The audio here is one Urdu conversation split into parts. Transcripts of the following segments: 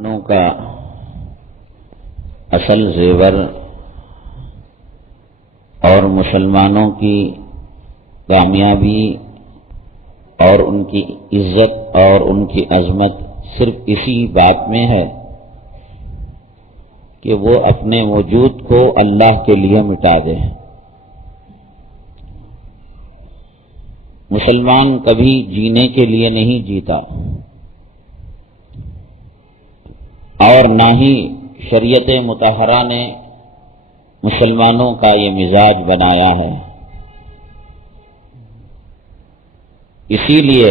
مسلمانوں کا اصل زیور اور مسلمانوں کی کامیابی اور ان کی عزت اور ان کی عظمت صرف اسی بات میں ہے کہ وہ اپنے وجود کو اللہ کے لیے مٹا دیں۔ مسلمان کبھی جینے کے لیے نہیں جیتا اور نہ ہی شریعت مطہرہ نے مسلمانوں کا یہ مزاج بنایا ہے۔ اسی لیے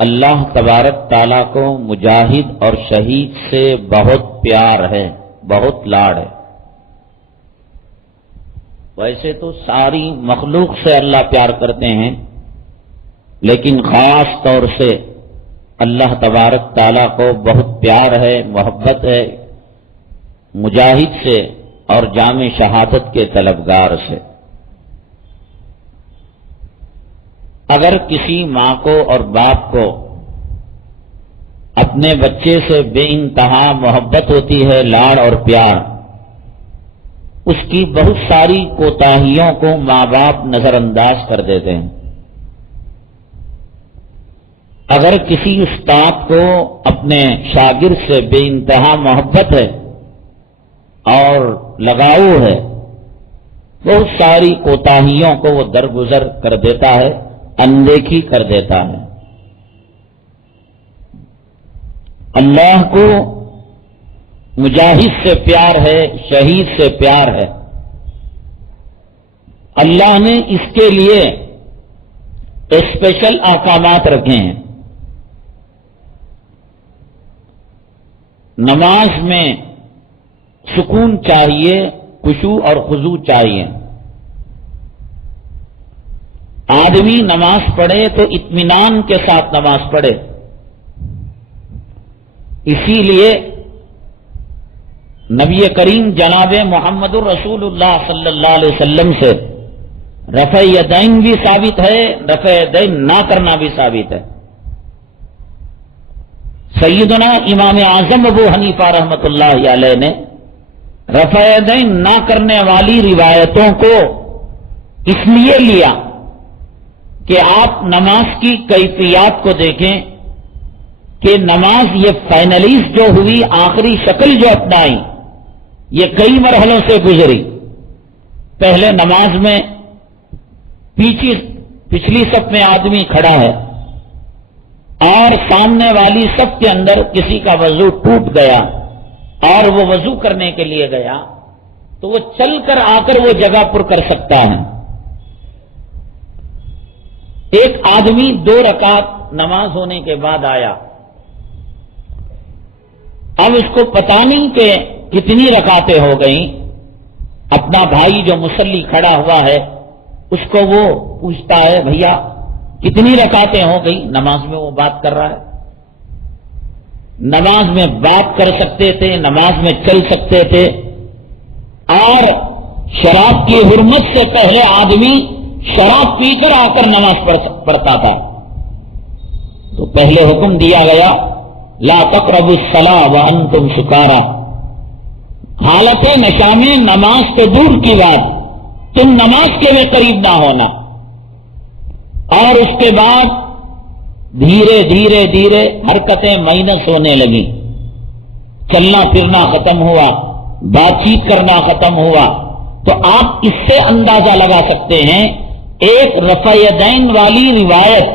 اللہ تبارک تعالیٰ کو مجاہد اور شہید سے بہت پیار ہے، بہت لاڈ ہے۔ ویسے تو ساری مخلوق سے اللہ پیار کرتے ہیں، لیکن خاص طور سے اللہ تبارک تعالیٰ کو بہت پیار ہے، محبت ہے مجاہد سے اور جامع شہادت کے طلبگار سے۔ اگر کسی ماں کو اور باپ کو اپنے بچے سے بے انتہا محبت ہوتی ہے، لاڑ اور پیار، اس کی بہت ساری کوتاہیوں کو ماں باپ نظر انداز کر دیتے ہیں۔ اگر کسی استاد کو اپنے شاگرد سے بے انتہا محبت ہے اور لگاؤ ہے، بہت ساری کوتاہیوں کو وہ درگزر کر دیتا ہے، اندیکھی کر دیتا ہے۔ اللہ کو مجاہد سے پیار ہے، شہید سے پیار ہے۔ اللہ نے اس کے لیے اسپیشل احکامات رکھے ہیں۔ نماز میں سکون چاہیے، خشوع اور خضوع چاہیے۔ آدمی نماز پڑھے تو اطمینان کے ساتھ نماز پڑھے۔ اسی لیے نبی کریم جناب محمد الرسول اللہ صلی اللہ علیہ وسلم سے رفع یدین بھی ثابت ہے، رفع یدین نہ کرنا بھی ثابت ہے۔ سیدنا امام اعظم ابو حنیفہ رحمۃ اللہ علیہ نے رفع یدین نہ کرنے والی روایتوں کو اس لیے لیا کہ آپ نماز کی کیفیات کو دیکھیں کہ نماز یہ فائنلیسٹ جو ہوئی، آخری شکل جو اپنائی، یہ کئی مرحلوں سے گزری۔ پہلے نماز میں پچھلی صف میں آدمی کھڑا ہے اور سامنے والی صف کے اندر کسی کا وضو ٹوٹ گیا اور وہ وضو کرنے کے لیے گیا تو وہ چل کر آ کر وہ جگہ پر کر سکتا ہے۔ ایک آدمی 2 رکعت نماز ہونے کے بعد آیا، اب اس کو پتا نہیں کہ کتنی رکعتیں ہو گئیں۔ اپنا بھائی جو مصلی کھڑا ہوا ہے اس کو وہ پوچھتا ہے، بھیا کتنی رکعتیں ہو گئی؟ نماز میں وہ بات کر رہا ہے۔ نماز میں بات کر سکتے تھے، نماز میں چل سکتے تھے، اور شراب کی حرمت سے پہلے آدمی شراب پی کر آ کر نماز پڑھتا تھا تو پہلے حکم دیا گیا لا تقربوا الصلاۃ وانتم سکارى، حالت نشہ میں نماز تو دور کی بات، تم نماز کے بھی قریب نہ ہونا۔ اور اس کے بعد دھیرے دھیرے دھیرے حرکتیں مائنس ہونے لگی، چلنا پھرنا ختم ہوا، بات چیت کرنا ختم ہوا۔ تو آپ اس سے اندازہ لگا سکتے ہیں ایک رفع یدین والی روایت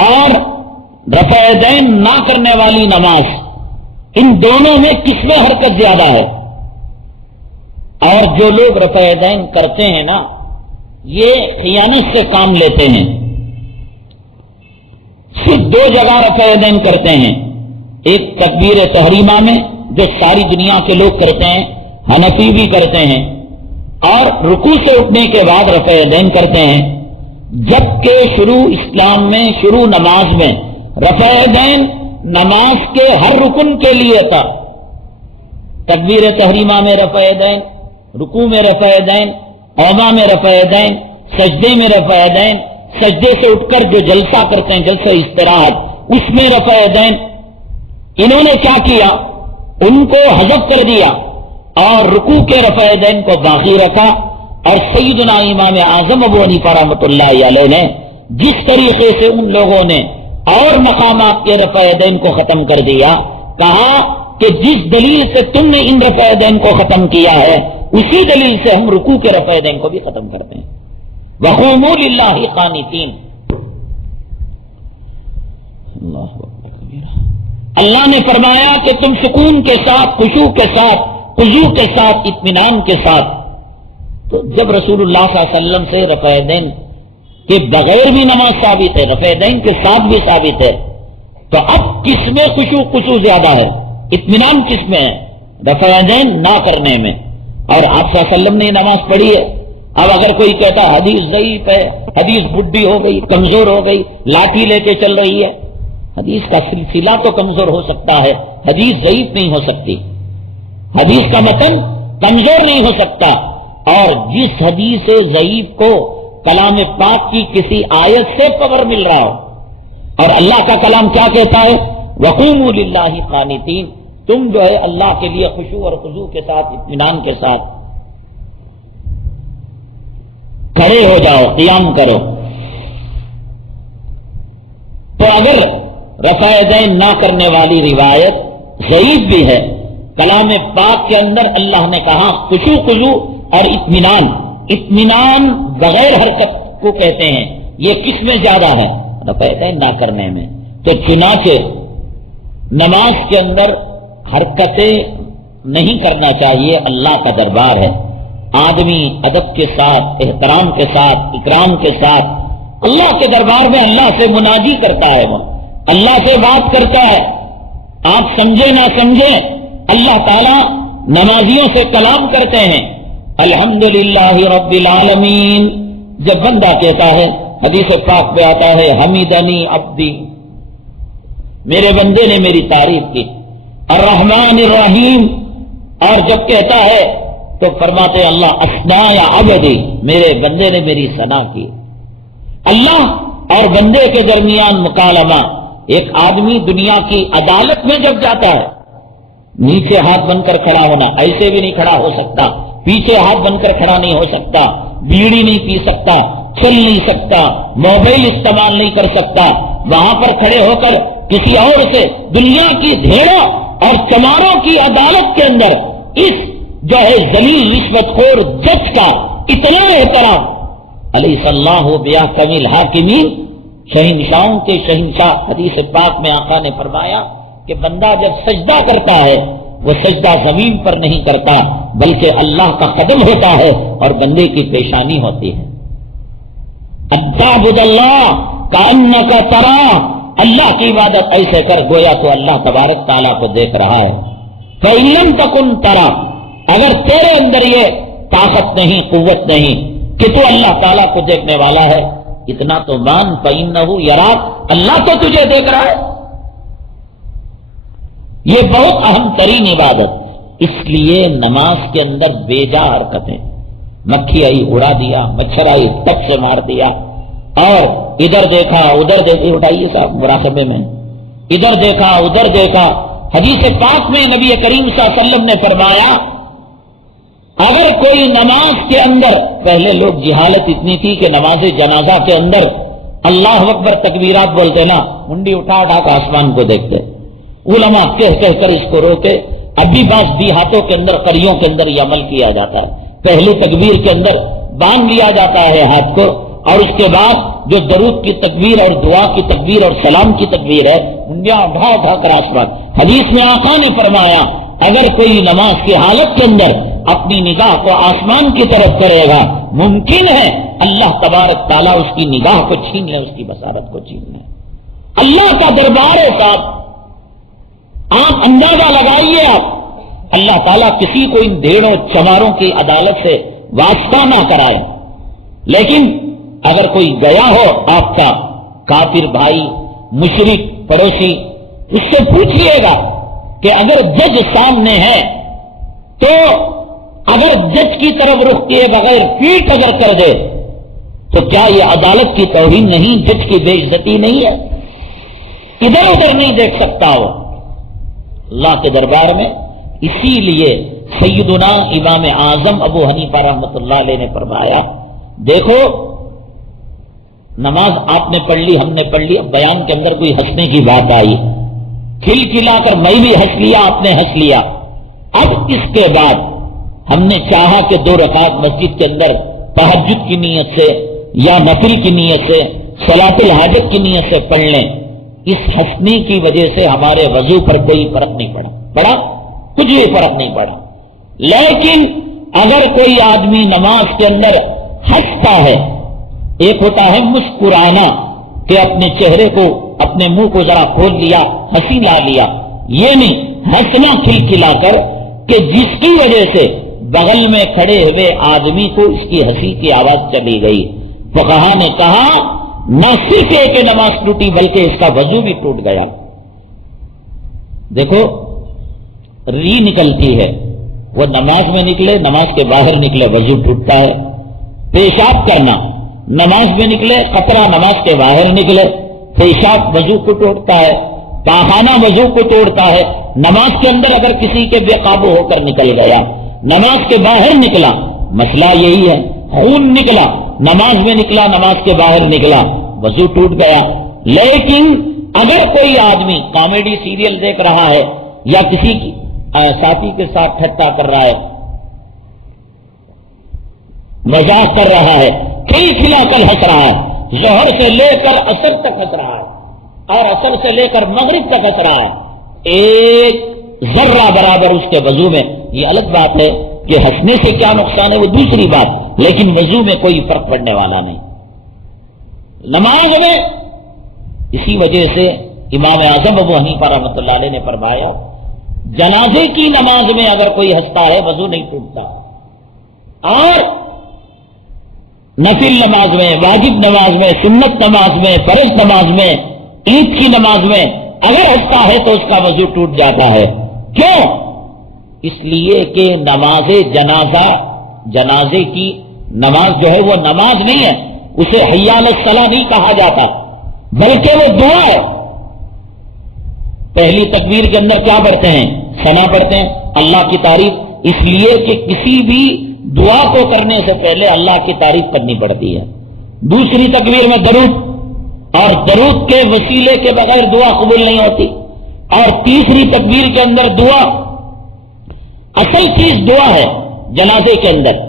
اور رفع یدین نہ کرنے والی نماز، ان دونوں میں کس میں حرکت زیادہ ہے؟ اور جو لوگ رفع یدین کرتے ہیں نا، یہ خیانت سے کام لیتے ہیں۔ صرف 2 جگہ رفع یدین کرتے ہیں، ایک تکبیر تحریمہ میں جو ساری دنیا کے لوگ کرتے ہیں، حنفی بھی کرتے ہیں، اور رکوع سے اٹھنے کے بعد رفع یدین کرتے ہیں۔ جبکہ اسلام میں شروع نماز میں رفع یدین نماز کے ہر رکن کے لیے تھا۔ تکبیر تحریمہ میں رفع یدین، رکوع میں رفع یدین، قوما میں رفع یدین، سجدے میں رفع یدین، سجدے سے اٹھ کر جو جلسہ کرتے ہیں، جلسہ استراحت، اس میں رفع یدین انہوں نے کیا کیا؟ ان کو حذف کر دیا اور رکوع کے رفع یدین کو باقی رکھا. اور سیدنا امام اعظم ابو حنیفہ رحمۃ اللہ علیہ نے جس طریقے سے ان لوگوں نے اور مقامات کے رفع یدین کو ختم کر دیا، کہا کہ جس دلیل سے تم نے ان رفع یدین کو ختم کیا ہے اسی دلیل سے ہم رکوع کے رفع یدین کو بھی ختم کرتے ہیں. وَقُومُوا لِلَّهِ قَانِتِينَ. اللہ نے فرمایا کہ تم سکون کے ساتھ، خشوع کے ساتھ، خضوع کے ساتھ، اطمینان کے ساتھ. تو جب رسول اللہ صلی اللہ علیہ وسلم سے رفع یدین کے بغیر بھی نماز ثابت ہے، رفع یدین کے ساتھ بھی ثابت ہے، تو اب کس میں خشوع خضوع زیادہ ہے؟ اطمینان کس میں ہے؟ رفع یدین نہ کرنے میں. اور آپ صلی اللہ علیہ وسلم نے نماز پڑھی ہے. اب اگر کوئی کہتا حدیث ضعیف ہے، حدیث بڈھی ہو گئی، کمزور ہو گئی، لاٹھی لے کے چل رہی ہے، حدیث کا سلسلہ تو کمزور ہو سکتا ہے، حدیث ضعیف نہیں ہو سکتی، حدیث کا متن کمزور نہیں ہو سکتا. اور جس حدیث ضعیف کو کلام پاک کی کسی آیت سے پاور مل رہا ہو، اور اللہ کا کلام کیا کہتا ہے؟ وَقُومُوا لِلَّهِ قَانِتِينَ. تم جو ہے اللہ کے لیے خشوع اور خضوع کے ساتھ، اطمینان کے ساتھ کھڑے ہو جاؤ، قیام کرو. تو اگر رفع یدین نہ کرنے والی روایت ضعیف بھی ہے، کلام پاک کے اندر اللہ نے کہا خشوع خضوع اور اطمینان. اطمینان بغیر حرکت کو کہتے ہیں. یہ کس میں زیادہ ہے؟ رفع یدین نہ کرنے میں. تو چنانچہ نماز کے اندر حرکتیں نہیں کرنا چاہیے. اللہ کا دربار ہے، آدمی ادب کے ساتھ، احترام کے ساتھ، اکرام کے ساتھ اللہ کے دربار میں اللہ سے مناجی کرتا ہے، وہ اللہ سے بات کرتا ہے. آپ سمجھے نہ سمجھے، اللہ تعالی نمازیوں سے کلام کرتے ہیں. الحمدللہ رب العالمین. جب بندہ کہتا ہے، حدیث پاک پہ آتا ہے حمیدنی عبدی، میرے بندے نے میری تعریف کی. الرحمن الرحیم. اور جب کہتا ہے تو فرماتے اللہ اثنا یا عبدی، میرے بندے نے میری ثنا کی. اللہ اور بندے کے درمیان مکالمہ. ایک آدمی دنیا کی عدالت میں جب جاتا ہے، نیچے ہاتھ بن کر کھڑا ہونا، ایسے بھی نہیں کھڑا ہو سکتا، پیچھے ہاتھ بن کر کھڑا نہیں ہو سکتا، بیڑی نہیں پی سکتا، چل نہیں سکتا، موبائل استعمال نہیں کر سکتا. وہاں پر کھڑے ہو کر کسی اور سے دنیا کی بھیڑوں اور چماروں کی عدالت کے اندر اس جو ہے ذلیل رشوت خور جج کا اتنا احترام. علیہ اللہ بأحکم الحاکمین. شہنشاہوں کے شہنشاہ. حدیث پاک میں آقا نے فرمایا کہ بندہ جب سجدہ کرتا ہے وہ سجدہ زمین پر نہیں کرتا بلکہ اللہ کا قدم ہوتا ہے اور بندے کی پیشانی ہوتی ہے. اعبد اللہ کأنک تراہ. اللہ کی عبادت ایسے کر گویا تو اللہ تبارک تعالیٰ کو دیکھ رہا ہے. فإن لم تکن ترا، اگر تیرے اندر یہ طاقت نہیں، قوت نہیں کہ تو اللہ تعالیٰ کو دیکھنے والا ہے، اتنا تو مان فإنہ یراک، اللہ تو تجھے دیکھ رہا ہے. یہ بہت اہم ترین عبادت. اس لیے نماز کے اندر بیجا حرکتیں، مکھی آئی اڑا دیا، مچھر آئی تپ سے مار دیا، اور ادھر دیکھا ادھر دیکھا، اٹھائیے صاحب مراقبے میں، ادھر دیکھا ادھر دیکھا. حدیث پاک میں نبی کریم صلی اللہ علیہ وسلم نے فرمایا اگر کوئی نماز کے اندر، پہلے لوگ جہالت اتنی تھی کہ نماز جنازہ کے اندر اللہ اکبر تکبیرات بولتے نا، منڈی اٹھا اٹھا کر آسمان کو دیکھتے. علماء کہہ کہہ کر اس کو روکے. ابھی بعض دیہاتوں کے اندر، قریوں کے اندر یہ عمل کیا جاتا ہے. پہلی تکبیر کے اندر باندھ لیا جاتا ہے ہاتھ کو، اور اس کے بعد جو درود کی تکبیر اور دعا کی تکبیر اور سلام کی تکبیر ہے، منڈیاں اٹھا اٹھا کر آسمان. حدیث میں آقا نے فرمایا اگر کوئی نماز کی حالت کے اندر اپنی نگاہ کو آسمان کی طرف کرے گا، ممکن ہے اللہ تبارک تعالیٰ اس کی نگاہ کو چھین لے، اس کی بصارت کو چھین لے. اللہ کا دربار ہے صاحب. آپ اندازہ لگائیے، آپ اللہ تعالیٰ کسی کو ان بھیڑوں چماروں کی عدالت سے واسطہ نہ کرائے. لیکن اگر کوئی گیا ہو آپ کا کافر بھائی، مشرک پڑوسی، اس سے پوچھئے گا کہ اگر جج سامنے ہے تو اگر جج کی طرف رخ کیے بغیر پیٹ اگر کر دے تو کیا یہ عدالت کی توہین نہیں، جج کی بے عزتی نہیں ہے؟ ادھر ادھر نہیں دیکھ سکتا ہو اللہ کے دربار میں. اسی لیے سیدنا امام اعظم ابو حنیفہ رحمۃ اللہ علیہ نے فرمایا دیکھو نماز آپ نے پڑھ لی ہم نے پڑھ لی, اب بیان کے اندر کوئی ہنسنے کی بات آئی, کھل کھلا کر میں بھی ہنس لیا آپ نے ہنس لیا. اب اس کے بعد ہم نے چاہا کہ 2 رکعت مسجد کے اندر تہجد کی نیت سے یا نفل کی نیت سے صلاۃ الحاجت کی نیت سے پڑھ لیں. اس ہنسنے کی وجہ سے ہمارے وضو پر کوئی فرق نہیں پڑا کچھ بھی فرق نہیں پڑا. لیکن اگر کوئی آدمی نماز کے اندر ہنستا ہے, ایک ہوتا ہے مسکرانا کہ اپنے چہرے کو اپنے منہ کو ذرا کھول لیا ہنسی لا لیا, یہ نہیں ہنسنا کھل کھلا کر کہ جس کی وجہ سے بغل میں کھڑے ہوئے آدمی کو اس کی ہنسی کی آواز چلی گئی. فقہا نے کہا نہ صرف ایک نماز ٹوٹی بلکہ اس کا وضو بھی ٹوٹ گیا. دیکھو ری نکلتی ہے, وہ نماز میں نکلے نماز کے باہر نکلے وضو ٹوٹتا ہے. پیشاب کرنا نماز میں نکلے قطرہ نماز کے باہر نکلے پیشاب وضو کو توڑتا ہے. پاخانہ وضو کو توڑتا ہے. نماز کے اندر اگر کسی کے بے قابو ہو کر نکل گیا نماز کے باہر نکلا, مسئلہ یہی ہے خون نکلا نماز میں نکلا نماز کے باہر نکلا وضو ٹوٹ گیا. لیکن اگر کوئی آدمی کامیڈی سیریل دیکھ رہا ہے یا کسی کی ساتھی کے ساتھ ٹھٹا کر رہا ہے مذاق کر رہا ہے کھل کھلا کر ہنس رہا ہے, ظہر سے لے کر عصر تک ہنس رہا ہے اور عصر سے لے کر مغرب تک ہنس رہا ہے, ایک ذرہ برابر اس کے وضو میں, یہ الگ بات ہے کہ ہنسنے سے کیا نقصان ہے وہ دوسری بات, لیکن وضو میں کوئی فرق پڑنے والا نہیں. نماز میں اسی وجہ سے امام اعظم ابو حنیفہ رحمۃ اللہ علیہ نے فرمایا جنازے کی نماز میں اگر کوئی ہنستا ہے وضو نہیں ٹوٹتا, اور نفل نماز میں واجب نماز میں سنت نماز میں فرض نماز میں عید کی نماز میں اگر ہنستا ہے تو اس کا وضو ٹوٹ جاتا ہے. کیوں؟ اس لیے کہ نماز جنازے کی نماز جو ہے وہ نماز نہیں ہے, اسے حی علی الصلاۃ نہیں کہا جاتا بلکہ وہ دعا ہے. پہلی تکبیر کے اندر کیا پڑھتے ہیں؟ ثنا پڑھتے ہیں, اللہ کی تعریف, اس لیے کہ کسی بھی دعا کو کرنے سے پہلے اللہ کی تعریف کرنی پڑتی ہے. دوسری تکبیر میں درود, اور درود کے وسیلے کے بغیر دعا قبول نہیں ہوتی. اور تیسری تکبیر کے اندر دعا, اصل چیز دعا ہے جنازے کے اندر.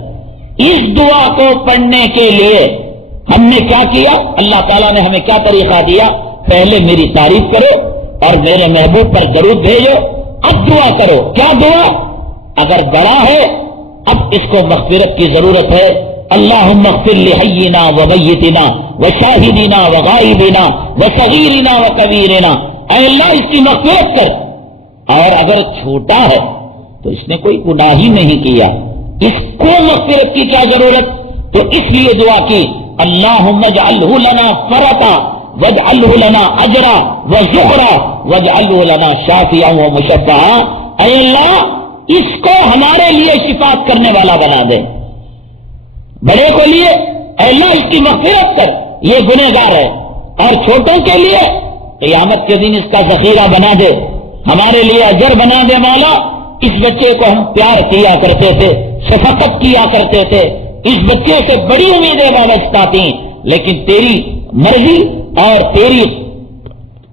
اس دعا کو پڑھنے کے لیے ہم نے کیا کیا؟ اللہ تعالیٰ نے ہمیں کیا طریقہ دیا؟ پہلے میری تعریف کرو اور میرے محبوب پر درود بھیجو, اب دعا کرو. کیا دعا؟ اگر بڑا ہے اب اس کو مغفرت کی ضرورت ہے. اللہم اغفر لحینا و میتنا و شاہدنا و غائبنا و صغیرنا و کبیرنا, اے اللہ اس کی مغفرت کر. اور اگر چھوٹا ہے تو اس نے کوئی گناہ ہی نہیں کیا, اس کو مغفرت کی کیا ضرورت؟ تو اس لیے دعا کی اللہم اجعلہ لنا فرطا واجعلہ لنا اجرا وزخرا واجعلہ لنا شافعا و مشفعا. اے اللہ اس کو ہمارے لیے شفاعت کرنے والا بنا دے. بڑے کو لیے اے اللہ اس کی مغفرت کر, یہ گنہگار ہے. اور چھوٹوں کے لیے قیامت کے دن اس کا ذخیرہ بنا دے, ہمارے لیے اجر بنا دے. مولا اس بچے کو ہم پیار کیا کرتے تھے, شفقت کیا کرتے تھے, اس بچے سے بڑی امیدیں وابستہ تھیں, لیکن تیری مرضی اور تیری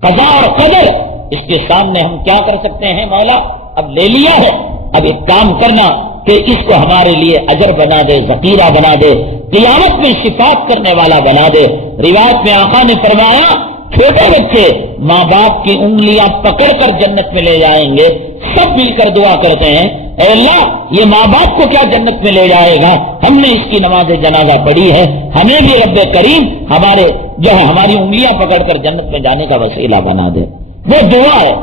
قضا اور قدر اس کے سامنے ہم کیا کر سکتے ہیں؟ مولا اب لے لیا ہے, اب ایک کام کرنا کہ اس کو ہمارے لیے اجر بنا دے, ذخیرہ بنا دے, قیامت میں شفاعت کرنے والا بنا دے. روایت میں آقا نے فرمایا چھوٹے بچے ماں باپ کی انگلیاں پکڑ کر جنت میں لے جائیں گے, سب مل کر دعا کرتے ہیں اے اللہ یہ ماں باپ کو کیا جنت میں لے جائے گا؟ ہم نے اس کی نماز جنازہ پڑھی ہے, ہمیں بھی رب کریم ہمارے جو ہے ہماری انگلیاں پکڑ کر جنت میں جانے کا وسیلہ بنا دے. وہ دعا ہے.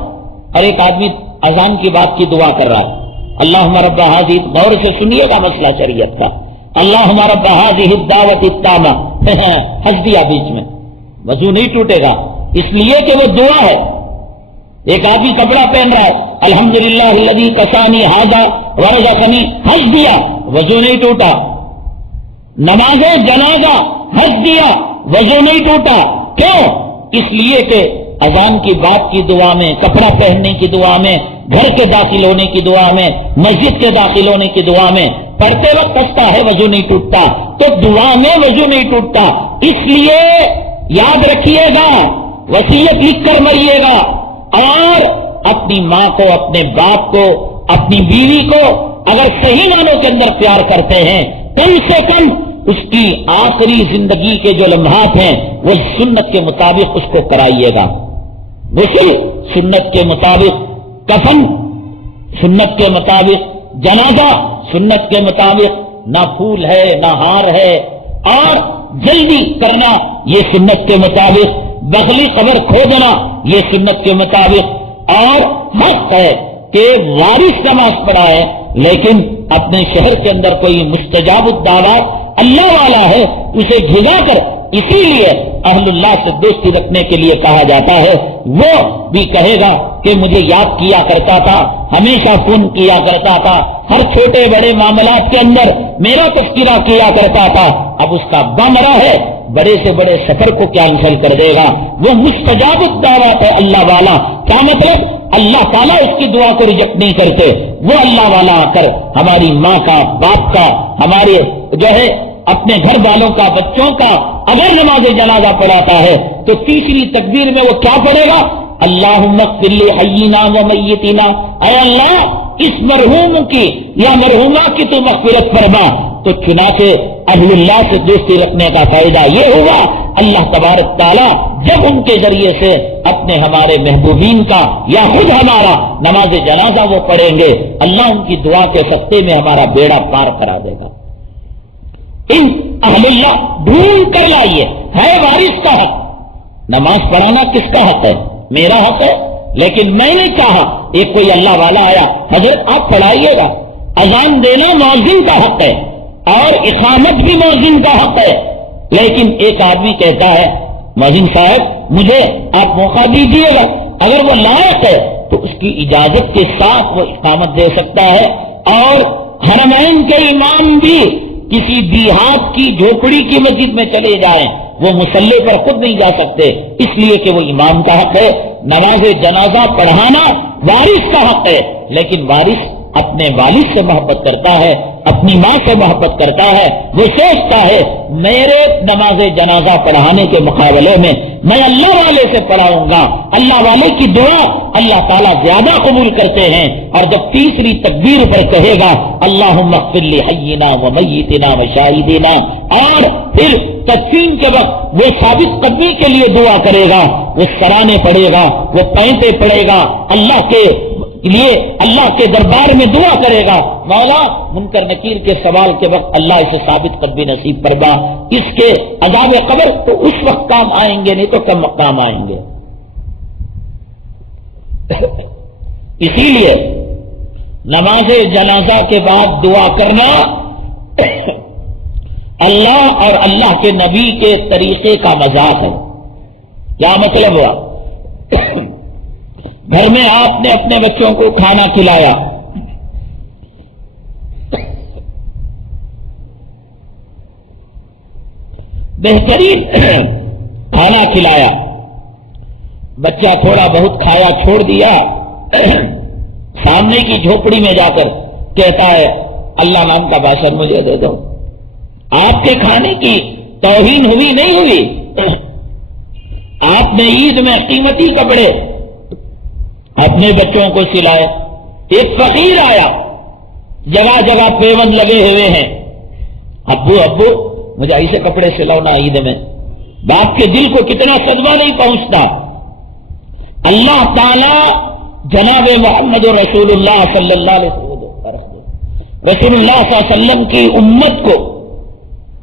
اور ایک آدمی اذان کی بات کی دعا کر رہا ہے, اللہم رب ہذہ, غور سے سنیے گا مسئلہ شریعت کا, اللہم رب ہذہ الدعوۃ التامہ, ہنس دیا بیچ میں, وضو نہیں ٹوٹے گا اس لیے کہ وہ دعا ہے. ایک آدمی کپڑا پہن رہا ہے, الحمدللہ الذی کسانی ھذا ورزقنی, ہنس دیا وضو نہیں ٹوٹا. نماز جنازہ ہنس دیا وضو نہیں ٹوٹا. کیوں؟ اس لیے کہ اذان کی بات کی دعا میں، کپڑا پہننے کی دعا میں، گھر کے داخل ہونے کی دعا میں، مسجد کے داخل ہونے کی دعا میں پڑھتے وقت کستا ہے وضو نہیں ٹوٹتا، تو دعا میں وضو نہیں ٹوٹتا. اس لیے یاد رکھیے گا، وصیت لکھ کر مریے گا، اور اپنی ماں کو، اپنے باپ کو، اپنی بیوی کو اگر صحیح معنوں کے اندر پیار کرتے ہیں، کم سے کم اس کی آخری زندگی کے جو لمحات ہیں وہ سنت کے مطابق اس کو کرائیے گا. غسل سنت کے مطابق، کفن سنت کے مطابق، جنازہ سنت کے مطابق، نہ پھول ہے نہ ہار ہے، اور جلدی کرنا یہ سنت کے مطابق، بغلی قبر کھودنا یہ سنت کے مطابق. اور حق ہے کہ وارث نماز پڑھا ہے لیکن اپنے شہر کے اندر کوئی مستجاب الدعوات اللہ والا ہے، اسے بھگا کر، اسی لیے اہل اللہ سے دوستی رکھنے کے لیے کہا جاتا ہے. وہ بھی کہے گا کہ مجھے یاد کیا کرتا تھا، ہمیشہ فون کیا کرتا تھا، ہر چھوٹے بڑے معاملات کے اندر میرا تذکرہ کیا کرتا تھا، اب اس کا بمرا ہے، بڑے سے بڑے سفر کو کینسل کر دے گا. وہ مستجاب الدعوات ہے اللہ والا. کیا مطلب؟ اللہ تعالیٰ اس کی دعا کو ریجیکٹ نہیں کرتے. وہ اللہ والا آ کر ہماری ماں کا، باپ کا، ہمارے جو ہے اپنے گھر والوں کا، بچوں کا اگر نماز جنازہ پڑھاتا ہے تو تیسری تکبیر میں وہ کیا پڑھے گا؟ اللہم اغفر لحینا و میتنا، اے اللہ اس مرحوم کی یا مرحومہ کی تو مغفرت فرما. تو چنانچہ اہل اللہ سے دوستی رکھنے کا فائدہ یہ ہوا، اللہ تبارک تعالیٰ جب ان کے ذریعے سے اپنے ہمارے محبوبین کا یا خود ہمارا نماز جنازہ وہ پڑھیں گے، اللہ ان کی دعا کے سستے میں ہمارا بیڑا پار کرا دے گا. ان اہل اللہ ڈھونڈ کر لائیے. ہے وارث کا حق، نماز پڑھانا کس کا حق ہے؟ میرا حق ہے، لیکن میں نے چاہا ایک کوئی اللہ والا آیا، حضرت آپ پڑھائیے گا. اذان دینا مؤذن کا حق ہے اور اقامت بھی مؤذن کا حق ہے، لیکن ایک آدمی کہتا ہے مؤذن صاحب مجھے آپ موقع دیجیے گا، اگر وہ لائق ہے تو اس کی اجازت کے ساتھ وہ اقامت دے سکتا ہے. اور حرمین کے امام بھی کسی دیہات کی جھوپڑی کی مسجد میں چلے جائیں، وہ مصلی پر خود نہیں جا سکتے، اس لیے کہ وہ امام کا حق ہے. نماز جنازہ پڑھانا وارث کا حق ہے، لیکن وارث اپنے والد سے محبت کرتا ہے، اپنی ماں سے محبت کرتا ہے. وہ سوچتا ہے میرے نماز جنازہ پڑھانے کے مقابلے میں میں اللہ والے سے پڑھاؤں گا. اللہ والے کی دعا اللہ تعالیٰ زیادہ قبول کرتے ہیں. اور جب تیسری تکبیر پر کہے گا اللہم اغفر لحینا و میتنا و شاہدینا، اور پھر تدفین کے وقت وہ ثابت قدمی کے لیے دعا کرے گا، وہ سرانے پڑھے گا، وہ پینتے پڑھے گا، اللہ کے لیے اللہ کے دربار میں دعا کرے گا، مولا منکر نکیر کے سوال کے وقت اللہ اسے ثابت قدمی نصیب فرما. اس کے عذاب قبر تو اس وقت کام آئیں گے، نہیں تو کم کام آئیں گے. اسی لیے نماز جنازہ کے بعد دعا کرنا اللہ اور اللہ کے نبی کے طریقے کا مذاق ہے. کیا مطلب ہوا؟ گھر میں آپ نے اپنے بچوں کو کھانا کھلایا، بہترین کھانا کھلایا، بچہ تھوڑا بہت کھایا چھوڑ دیا، سامنے کی جھوپڑی میں جا کر کہتا ہے اللہ نام کا باشر مجھے دے دو. آپ کے کھانے کی توہین ہوئی نہیں ہوئی؟ آپ نے عید میں قیمتی کپڑے اپنے بچوں کو سلائے. ایک فقیر آیا، جگہ جگہ پیوند لگے ہوئے ہیں، ابو ابو مجھے ایسے کپڑے سلاؤنا عید میں. باپ کے دل کو کتنا صدمہ نہیں پہنچتا. اللہ تعالی جناب محمد رسول اللہ صلی اللہ علیہ وسلم، رسول اللہ صلی اللہ علیہ وسلم کی امت کو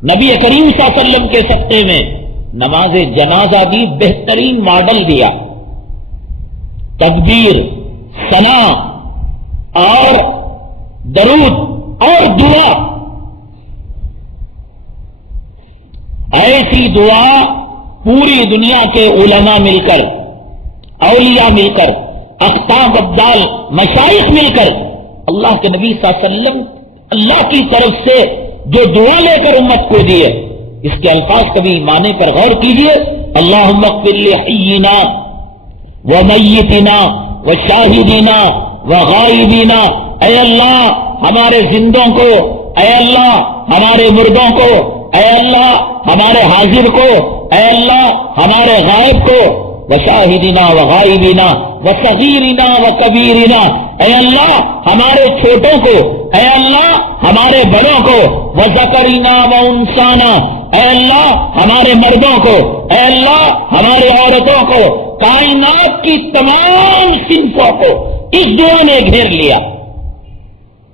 نبی کریم صلی اللہ علیہ وسلم کے سطح میں نماز جنازہ کی بہترین ماڈل دیا. تکبیر، ثنا اور درود اور دعا، ایسی دعا پوری دنیا کے علماء مل کر، اولیاء مل کر، اقطاب ابدال مشائخ مل کر اللہ کے نبی صلی اللہ علیہ وسلم اللہ کی طرف سے جو دعا لے کر امت کو دیے، اس کے الفاظ کبھی معنی پر غور کیجئے. اللہم اغفر لحینا ومیتنا وشاہدینا وغائبینا، اے اللہ ہمارے زندوں کو، اے اللہ ہمارے مردوں کو، اے اللہ ہمارے حاضر کو، اے اللہ ہمارے غائب کو، وشاہدینا وغائبینا وصغیرنا وکبیرنا، اے اللہ ہمارے چھوٹوں کو، اے اللہ ہمارے بڑوں کو، وذکرنا وانثانا، اے اللہ ہمارے مردوں کو، اے اللہ ہمارے عورتوں کو، کائنات کی تمام صنفوں کو اس دعا نے گھیر لیا۔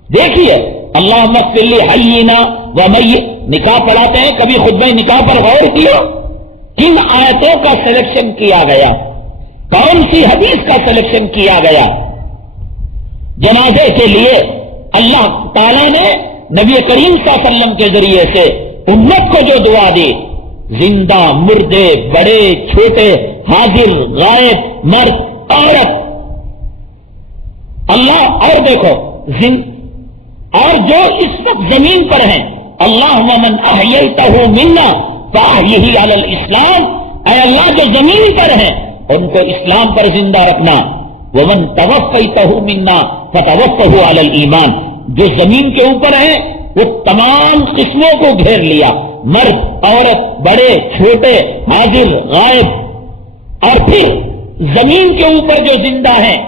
دیکھیے اللہم اغفر لی حینا ومیت، نکاح پڑھاتے ہیں، کبھی خطبہ نکاح پر غور کیا؟ کن آیتوں کا سلیکشن کیا گیا؟ کون سی حدیث کا سلیکشن کیا گیا؟ جنازے کے لیے اللہ تعالیٰ نے نبی کریم صلی اللہ علیہ وسلم کے ذریعے سے امت کو جو دعا دی، زندہ مردے بڑے چھوٹے حاضر غائب مرد عورت، اللہ اور دیکھو اور جو اس وقت زمین پر ہیں، اللہم من احییتہ منا فاحیہ علی الاسلام، اے اللہ جو زمین پر ہیں ان کو اسلام پر زندہ رکھنا، ومن توفیتہ منا فتوفہ علی الایمان، جو زمین کے اوپر ہیں وہ تمام قسموں کو گھیر لیا، مرد عورت بڑے چھوٹے حاضر غائب، اور پھر زمین کے اوپر جو زندہ ہیں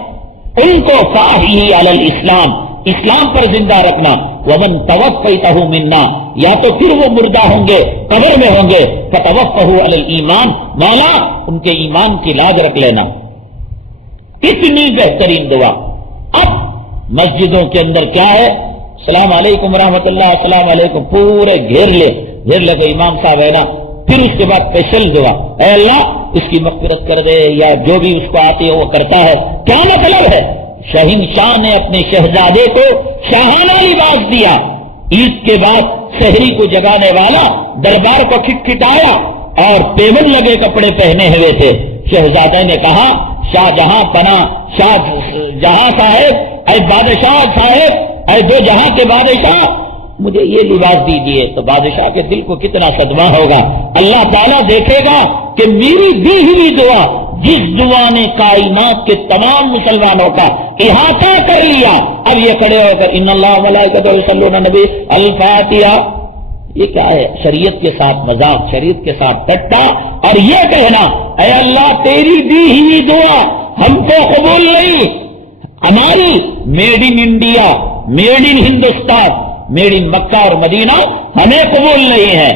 ان کو فاحیہ علی الاسلام، اسلام پر زندہ رکھنا، ومن توفیتہ منا، یا تو پھر وہ مردہ ہوں گے قبر میں ہوں گے، فتوفہ علی الایمان، مولا ان کے ایمان کی لاج رکھ لینا۔ اتنی بہترین دعا۔ اب مسجدوں کے اندر کیا ہے؟ السلام علیکم ورحمۃ اللہ، السلام علیکم، پورے گھیر لے کہ امام صاحب ہے نا، پھر اس کے بعد اسپیشل دعا، اے اللہ اس کی مغفرت کر دے، یا جو بھی اس کو آتی ہے وہ کرتا ہے۔ کیا مطلب ہے؟ شہنشاہ نے اپنے شہزادے کو شاہانہ لباس دیا، عید کے بعد شہری کو جگانے والا دربار کو کھٹکھٹایا اور پیون لگے کپڑے پہنے ہوئے تھے۔ شہزادے نے کہا شاہ جہاں پناہ، شاہ جہاں صاحب، اے بادشاہ صاحب، اے دو جہاں کے بادشاہ، مجھے یہ لباس دیجیے۔ تو بادشاہ کے دل کو کتنا صدمہ ہوگا۔ اللہ تعالیٰ دیکھے گا کہ میری دی ہوئی دعا، جس دعا نے کائنات کے تمام مسلمانوں کا احاطہ کر لیا، اب یہ کھڑے ہو کر ان اللہ ملائکتہ یصلون علی النبی الفاتحہ، یہ کیا ہے؟ شریعت کے ساتھ مذاق، شریعت کے ساتھ ٹٹا، اور یہ کہنا اے اللہ تیری دی ہوئی دعا ہم کو قبول نہیں، ہماری made in India, made in Hindustan, made in Mecca اور مدینہ ہمیں قبول نہیں ہے۔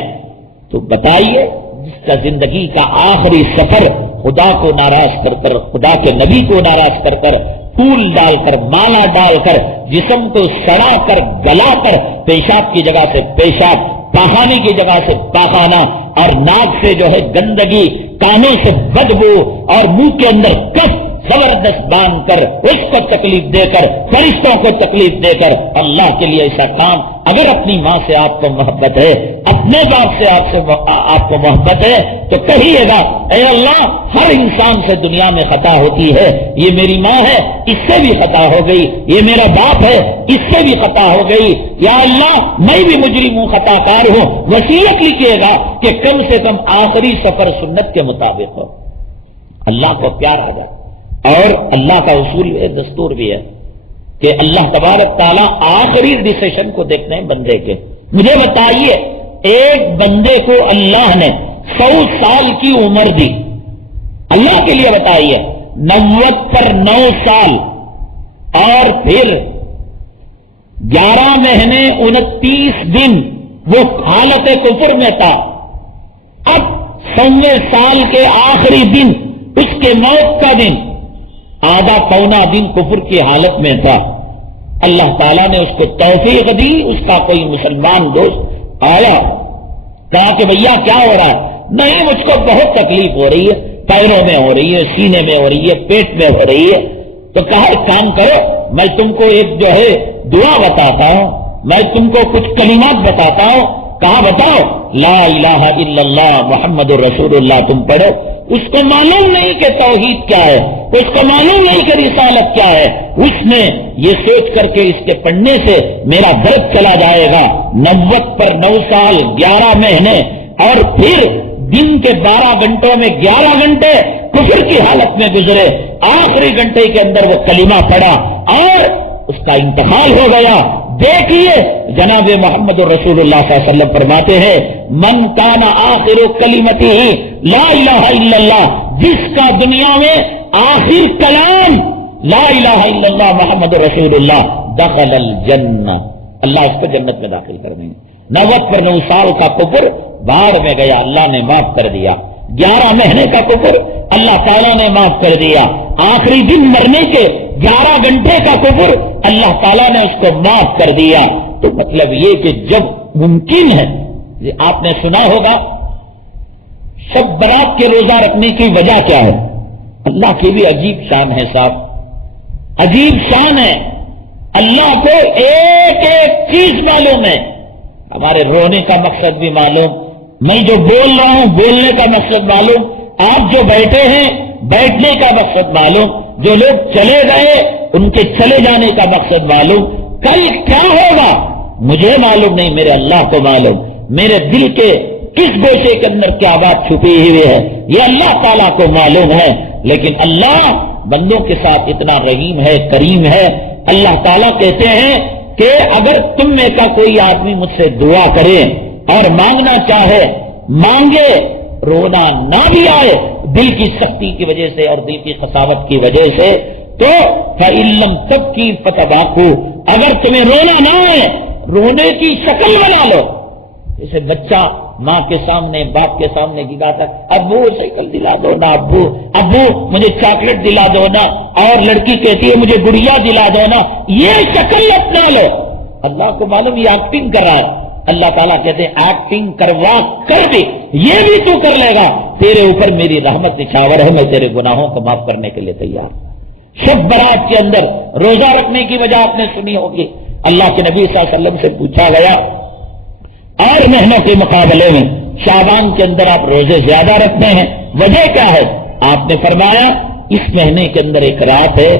تو بتائیے جس کا زندگی کا آخری سفر خدا کو ناراض کر کر، خدا کے نبی کو ناراض کر کر، پھول ڈال کر، مالا ڈال کر، جسم کو سڑا کر گلا کر، پیشاب کی جگہ سے پیشاب، پاخانے کی جگہ سے پاخانہ، اور ناک سے جو ہے گندگی، کانوں سے بدبو، اور منہ کے اندر کف زبردست باندھ کر، اس کو تکلیف دے کر، فرشتوں کو تکلیف دے کر، اللہ کے لیے ایسا کام، اگر اپنی ماں سے آپ کو محبت ہے، اپنے باپ سے آپ کو محبت ہے، تو کہیے گا اے اللہ ہر انسان سے دنیا میں خطا ہوتی ہے، یہ میری ماں ہے اس سے بھی خطا ہو گئی، یہ میرا باپ ہے اس سے بھی خطا ہو گئی، یا اللہ میں بھی مجرم ہوں، خطا کار ہوں، وصیت لکھیے گا کہ کم سے کم آخری سفر سنت کے مطابق ہو۔ اللہ کو پیار آ جائے، اور اللہ کا اصول ہے، دستور بھی ہے کہ اللہ تبارک تعالیٰ آخری ڈیسیشن کو دیکھتے ہیں بندے کے۔ مجھے بتائیے ایک بندے کو اللہ نے 100 سال کی عمر دی، اللہ کے لیے بتائیے، 90 پر 9 سال، اور پھر 11 مہینے 29 دن وہ حالت کفر میں تھا، اب 100ویں سال کے آخری دن اس کے موت کا دن، آدھا پونا دن کفر کی حالت میں تھا، اللہ تعالیٰ نے اس کو توفیق دی، اس کا کوئی مسلمان دوست آیا، کہا کہ بھیا کیا ہو رہا ہے؟ نہیں مجھ کو بہت تکلیف ہو رہی ہے، پیروں میں ہو رہی ہے، سینے میں ہو رہی ہے، پیٹ میں ہو رہی ہے۔ تو کہا ایک کام کرو، میں تم کو ایک جو ہے دعا بتاتا ہوں، میں تم کو کچھ کلمات بتاتا ہوں۔ کہا بتاؤ، لا الہ الا اللہ محمد الرسول اللہ تم پڑھو۔ اس کو معلوم نہیں کہ توحید کیا ہے، اس کو معلوم نہیں کہ رسالت کیا ہے، اس نے یہ سوچ کر کے اس کے پڑھنے سے میرا درد چلا جائے گا۔ 90 پر 9 سال 11 مہینے، اور پھر دن کے 12 گھنٹوں میں 11 گھنٹے کفر کی حالت میں گزرے، آخری گھنٹے کے اندر وہ کلمہ پڑھا اور اس کا انتقال ہو گیا۔ دیکھیے جناب محمد رسول اللہ صلی اللہ علیہ وسلم فرماتے ہیں من کان آخر کلمتہ لا الہ الا اللہ، جس کا دنیا میں آخر کلام لا الہ الا اللہ محمد رسول اللہ، دخل الجنہ، اللہ اس کو جنت میں داخل کر دیں گے۔ 90 پر 9 سال کا کفر باڑ میں گیا، اللہ نے معاف کر دیا۔ 11 مہینے کا کفر اللہ تعالیٰ نے معاف کر دیا۔ آخری دن مرنے کے 11 گھنٹے کا کفر اللہ تعالیٰ نے اس کو معاف کر دیا۔ تو مطلب یہ کہ جب ممکن ہے، آپ نے سنا ہوگا شب برات کے روزہ رکھنے کی وجہ کیا ہے؟ اللہ کی بھی عجیب شان ہے صاحب، عجیب شان ہے۔ اللہ کو ایک ایک چیز معلوم ہے، ہمارے رونے کا مقصد بھی معلوم، میں جو بول رہا ہوں بولنے کا مقصد معلوم، آپ جو بیٹھے ہیں بیٹھنے کا مقصد معلوم، جو لوگ چلے گئے ان کے چلے جانے کا مقصد معلوم، کل کیا ہوگا مجھے معلوم نہیں، میرے اللہ کو معلوم، میرے دل کے کس گوشے کے اندر کیا بات چھپی ہوئی ہے یہ اللہ تعالیٰ کو معلوم ہے۔ لیکن اللہ بندوں کے ساتھ اتنا رحیم ہے، کریم ہے۔ اللہ تعالیٰ کہتے ہیں کہ اگر تم میں کا کوئی آدمی مجھ سے دعا کرے اور مانگنا چاہے مانگے، رونا نہ بھی آئے دل کی سختی کی وجہ سے اور دل کی خساوت کی وجہ سے، تو فَإِلَّمْ تَبْكِي فَتَبَاكُوا، اگر تمہیں رونا نہ آئے رونے کی شکل بنا لو۔ جیسے بچہ ماں کے سامنے باپ کے سامنے گاتا ہے ابو سائیکل دلا دو نا، ابو ابو مجھے چاکلیٹ دلا دو نا، اور لڑکی کہتی ہے مجھے گڑیا دلا دو نا، یہ شکل اپنا لو۔ اللہ کو معلوم یہ ایکٹنگ کر رہا ہے، اللہ تعالیٰ کہتے ہیں ایکٹنگ کروا کر بھی یہ بھی تو کر لے گا، تیرے اوپر میری رحمت نچھاور ہے، میں تیرے گناہوں کو معاف کرنے کے لیے تیار۔ شب برات کے اندر روزہ رکھنے کی وجہ آپ نے سنی ہوگی، اللہ کے نبی صلی اللہ علیہ وسلم سے پوچھا گیا اور مہینوں کے مقابلے میں شعبان کے اندر آپ روزے زیادہ رکھتے ہیں، وجہ کیا ہے؟ آپ نے فرمایا اس مہینے کے اندر ایک رات ہے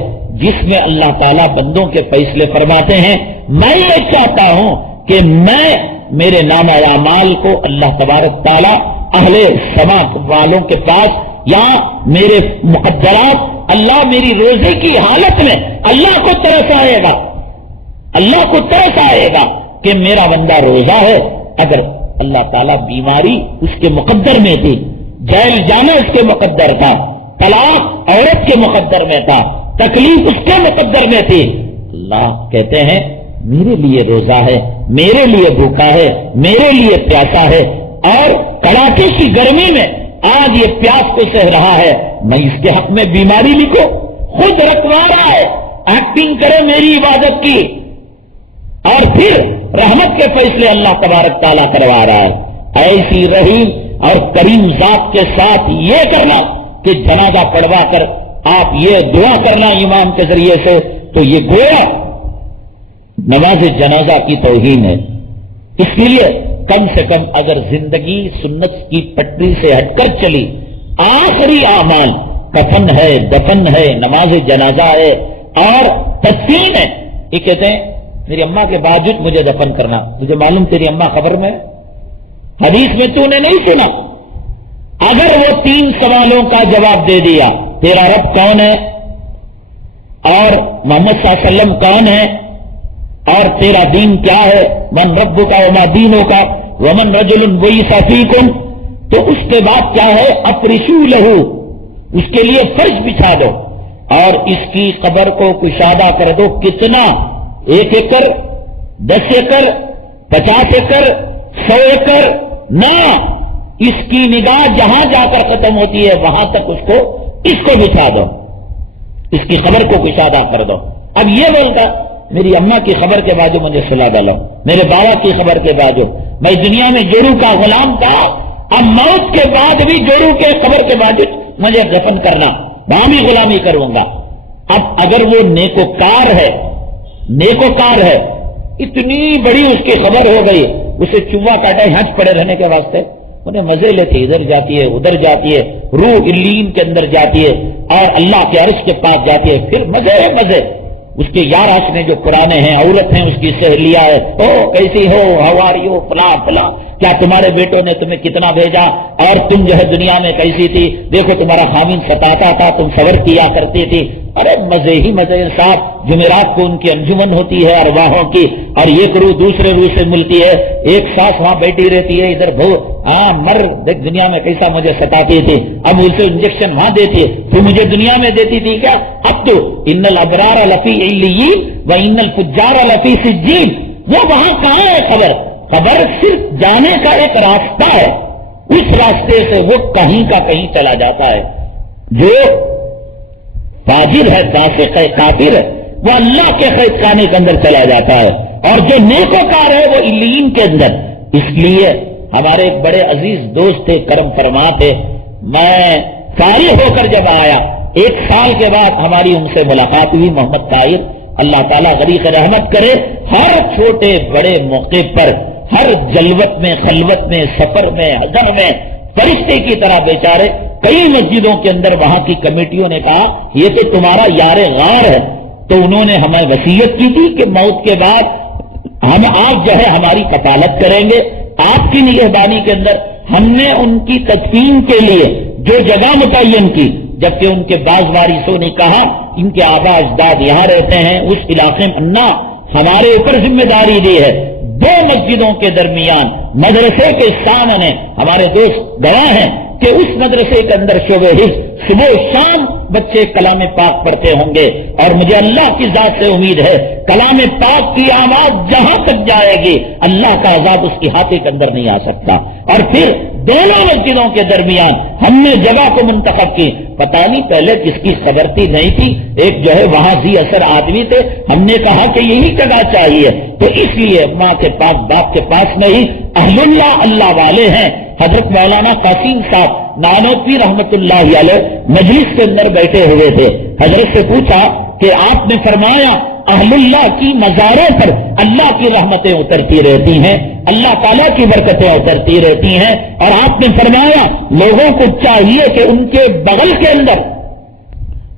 جس میں اللہ تعالیٰ بندوں کے فیصلے فرماتے ہیں، میں یہ چاہتا ہوں کہ میں میرے نامہ اعمال کو اللہ تبارک تعالیٰ اہل سما والوں کے پاس یا میرے مقدرات اللہ میری روزے کی حالت میں اللہ کو ترس آئے گا، اللہ کو ترس آئے گا کہ میرا بندہ روزہ ہے۔ اگر اللہ تعالیٰ بیماری اس کے مقدر میں تھی، جیل جانا اس کے مقدر تھا، طلاق عورت کے مقدر میں تھا، تکلیف اس کے مقدر میں تھی، اللہ کہتے ہیں میرے لیے روزہ ہے، میرے لیے بھوکا ہے، میرے لیے پیاسا ہے، اور کڑاکے کی گرمی میں آج یہ پیاس کو سہ رہا ہے، میں اس کے حق میں بیماری لکھوں، خود رکھوا رہا ہے، ایکٹنگ کرے میری عبادت کی، اور پھر رحمت کے فیصلے اللہ تبارک تعالیٰ کروا رہا ہے۔ ایسی رحیم اور کریم ذات کے ساتھ یہ کرنا کہ جنازہ پڑھوا کر آپ یہ دعا کرنا امام کے ذریعے سے، تو یہ گویا نماز جنازہ کی توہین ہے۔ اس لیے کم سے کم اگر زندگی سنت کی پٹری سے ہٹ کر چلی، آخری اعمال کفن ہے، دفن ہے، نماز جنازہ ہے اور تدفین ہے، یہ کہتے ہیں میری اماں کے باوجود مجھے دفن کرنا، مجھے معلوم تیری اماں قبر میں، حدیث میں تو نے نہیں سنا۔ اگر وہ 3 سوالوں کا جواب دے دیا، تیرا رب کون ہے اور محمد صلی اللہ علیہ وسلم کون ہے اور تیرا دین کیا ہے، من ربک وما دینک ومن رجل بعث فیکم، تو اس کے بعد کیا ہے، افرشوا لہ، اس کے لیے فرش بچھا دو اور اس کی قبر کو کشادہ کر دو۔ کتنا؟ 1 ایکڑ، 10 ایکڑ، 50 ایکڑ، 100 ایکڑ نہ، اس کی نگاہ جہاں جا کر ختم ہوتی ہے وہاں تک اس کو بچھا دو، اس کی خبر کو کشادہ کر دو۔ اب یہ بولتا میری اماں کی خبر کے باجو مجھے سلا ڈالو، میرے بابا کی خبر کے باجو، میں دنیا میں جوڑو کا غلام تھا، اب موت کے بعد بھی جوڑو کے خبر کے باجو مجھے دفن کرنا، وہاں بھی غلامی کروں گا۔ اب اگر وہ نیکوکار ہے، نیکوکار ہے، اتنی بڑی اس کی خبر ہو گئی، اسے چوہا کاٹا ہنس پڑے رہنے کے واسطے، انہیں مزے لیتے، ادھر جاتی ہے ادھر جاتی ہے، روح الین کے اندر جاتی ہے اور اللہ کے عرش کے پاس جاتی ہے، پھر مزے مزے اس کے یار آشنے جو پرانے ہیں، عورت ہیں اس کی سہیلیاں ہے، او کیسی ہو، ہاؤ آر یو، فلاں فلاں، کیا تمہارے بیٹوں نے تمہیں کتنا بھیجا، اور تم جو ہے دنیا میں کیسی تھی، دیکھو تمہارا خامن ستاتا تھا، تم صبر کیا کرتی تھی۔ ارے مزے ہی مزے صاحب، جمعرات کو ان کی انجمن ہوتی ہے ارواحوں کی، اور ایک روح دوسرے روح سے ملتی ہے، ایک سانس وہاں بیٹھی رہتی ہے، ادھر بھو مر دیکھ دنیا میں کیسا مجھے ستاتی تھی، اب اسے انجیکشن وہاں دیتی ہے، تو مجھے دنیا میں دیتی تھی کیا؟ اب تو ان الابرار لفی علیین و ان الفجار لفی سجین، وہ وہاں کہاں ہے خبر؟ خبر صرف جانے کا ایک راستہ ہے، اس راستے سے وہ کہیں کا کہیں چلا جاتا ہے۔ جو فاجر ہے، فاسق ہے، کافر ہے، وہ اللہ کے قید خانے کے اندر چلا جاتا ہے، اور جو نیکوکار ہے وہ علیین کے اندر۔ اس لیے ہمارے ایک بڑے عزیز دوست تھے، کرم فرما تھے، میں فارغ ہو کر جب آیا 1 سال کے بعد ہماری ان سے ملاقات ہوئی، محمد طاہر، اللہ تعالیٰ غریق رحمت کرے، ہر چھوٹے بڑے موقع پر، ہر جلوت میں، خلوت میں، سفر میں، حضر میں فرشتے کی طرح بیچارے، کئی مسجدوں کے اندر وہاں کی کمیٹیوں نے کہا یہ تو تمہارا یار غار ہے، تو انہوں نے ہمیں وصیت کی تھی کہ موت کے بعد آپ جو ہے ہماری کفالت کریں گے آپ کی نگہبانی کے اندر۔ ہم نے ان کی تدفین کے لیے جو جگہ متعین کی، جبکہ ان کے بعض وارثوں نے کہا ان کے آبا اجداد یہاں رہتے ہیں، اس علاقے میں نہ، ہمارے اوپر ذمہ داری دی ہے، 2 مسجدوں کے درمیان مدرسے کے شان نے، ہمارے دوست گواہ ہیں کہ اس مدرسے کے اندر شعبہ حفظ صبح و شام بچے کلام پاک پڑھتے ہوں گے، اور مجھے اللہ کی ذات سے امید ہے کلام پاک کی آواز جہاں تک جائے گی اللہ کا عذاب اس کے احاطے کے اندر نہیں آ سکتا۔ اور پھر دونوں مسجدوں کے درمیان ہم نے جگہ کو منتخب کی، پتہ نہیں پہلے کس کی خبر تھی نہیں تھی، ایک جو ہے وہاں ذی اثر آدمی تھے، ہم نے کہا کہ یہی جگہ چاہیے، تو اس لیے ماں کے پاس باپ کے پاس میں ہی اہل اللہ اللہ والے ہیں۔ حضرت مولانا قاسم صاحب نانوتوی رحمت اللہ علیہ مجلس کے اندر بیٹھے ہوئے تھے، حضرت سے پوچھا کہ آپ نے فرمایا اہل اللہ کی مزاروں پر اللہ کی رحمتیں اترتی رہتی ہیں، اللہ تعالیٰ کی برکتیں اترتی رہتی ہیں، اور آپ نے فرمایا لوگوں کو چاہیے کہ ان کے بغل کے اندر،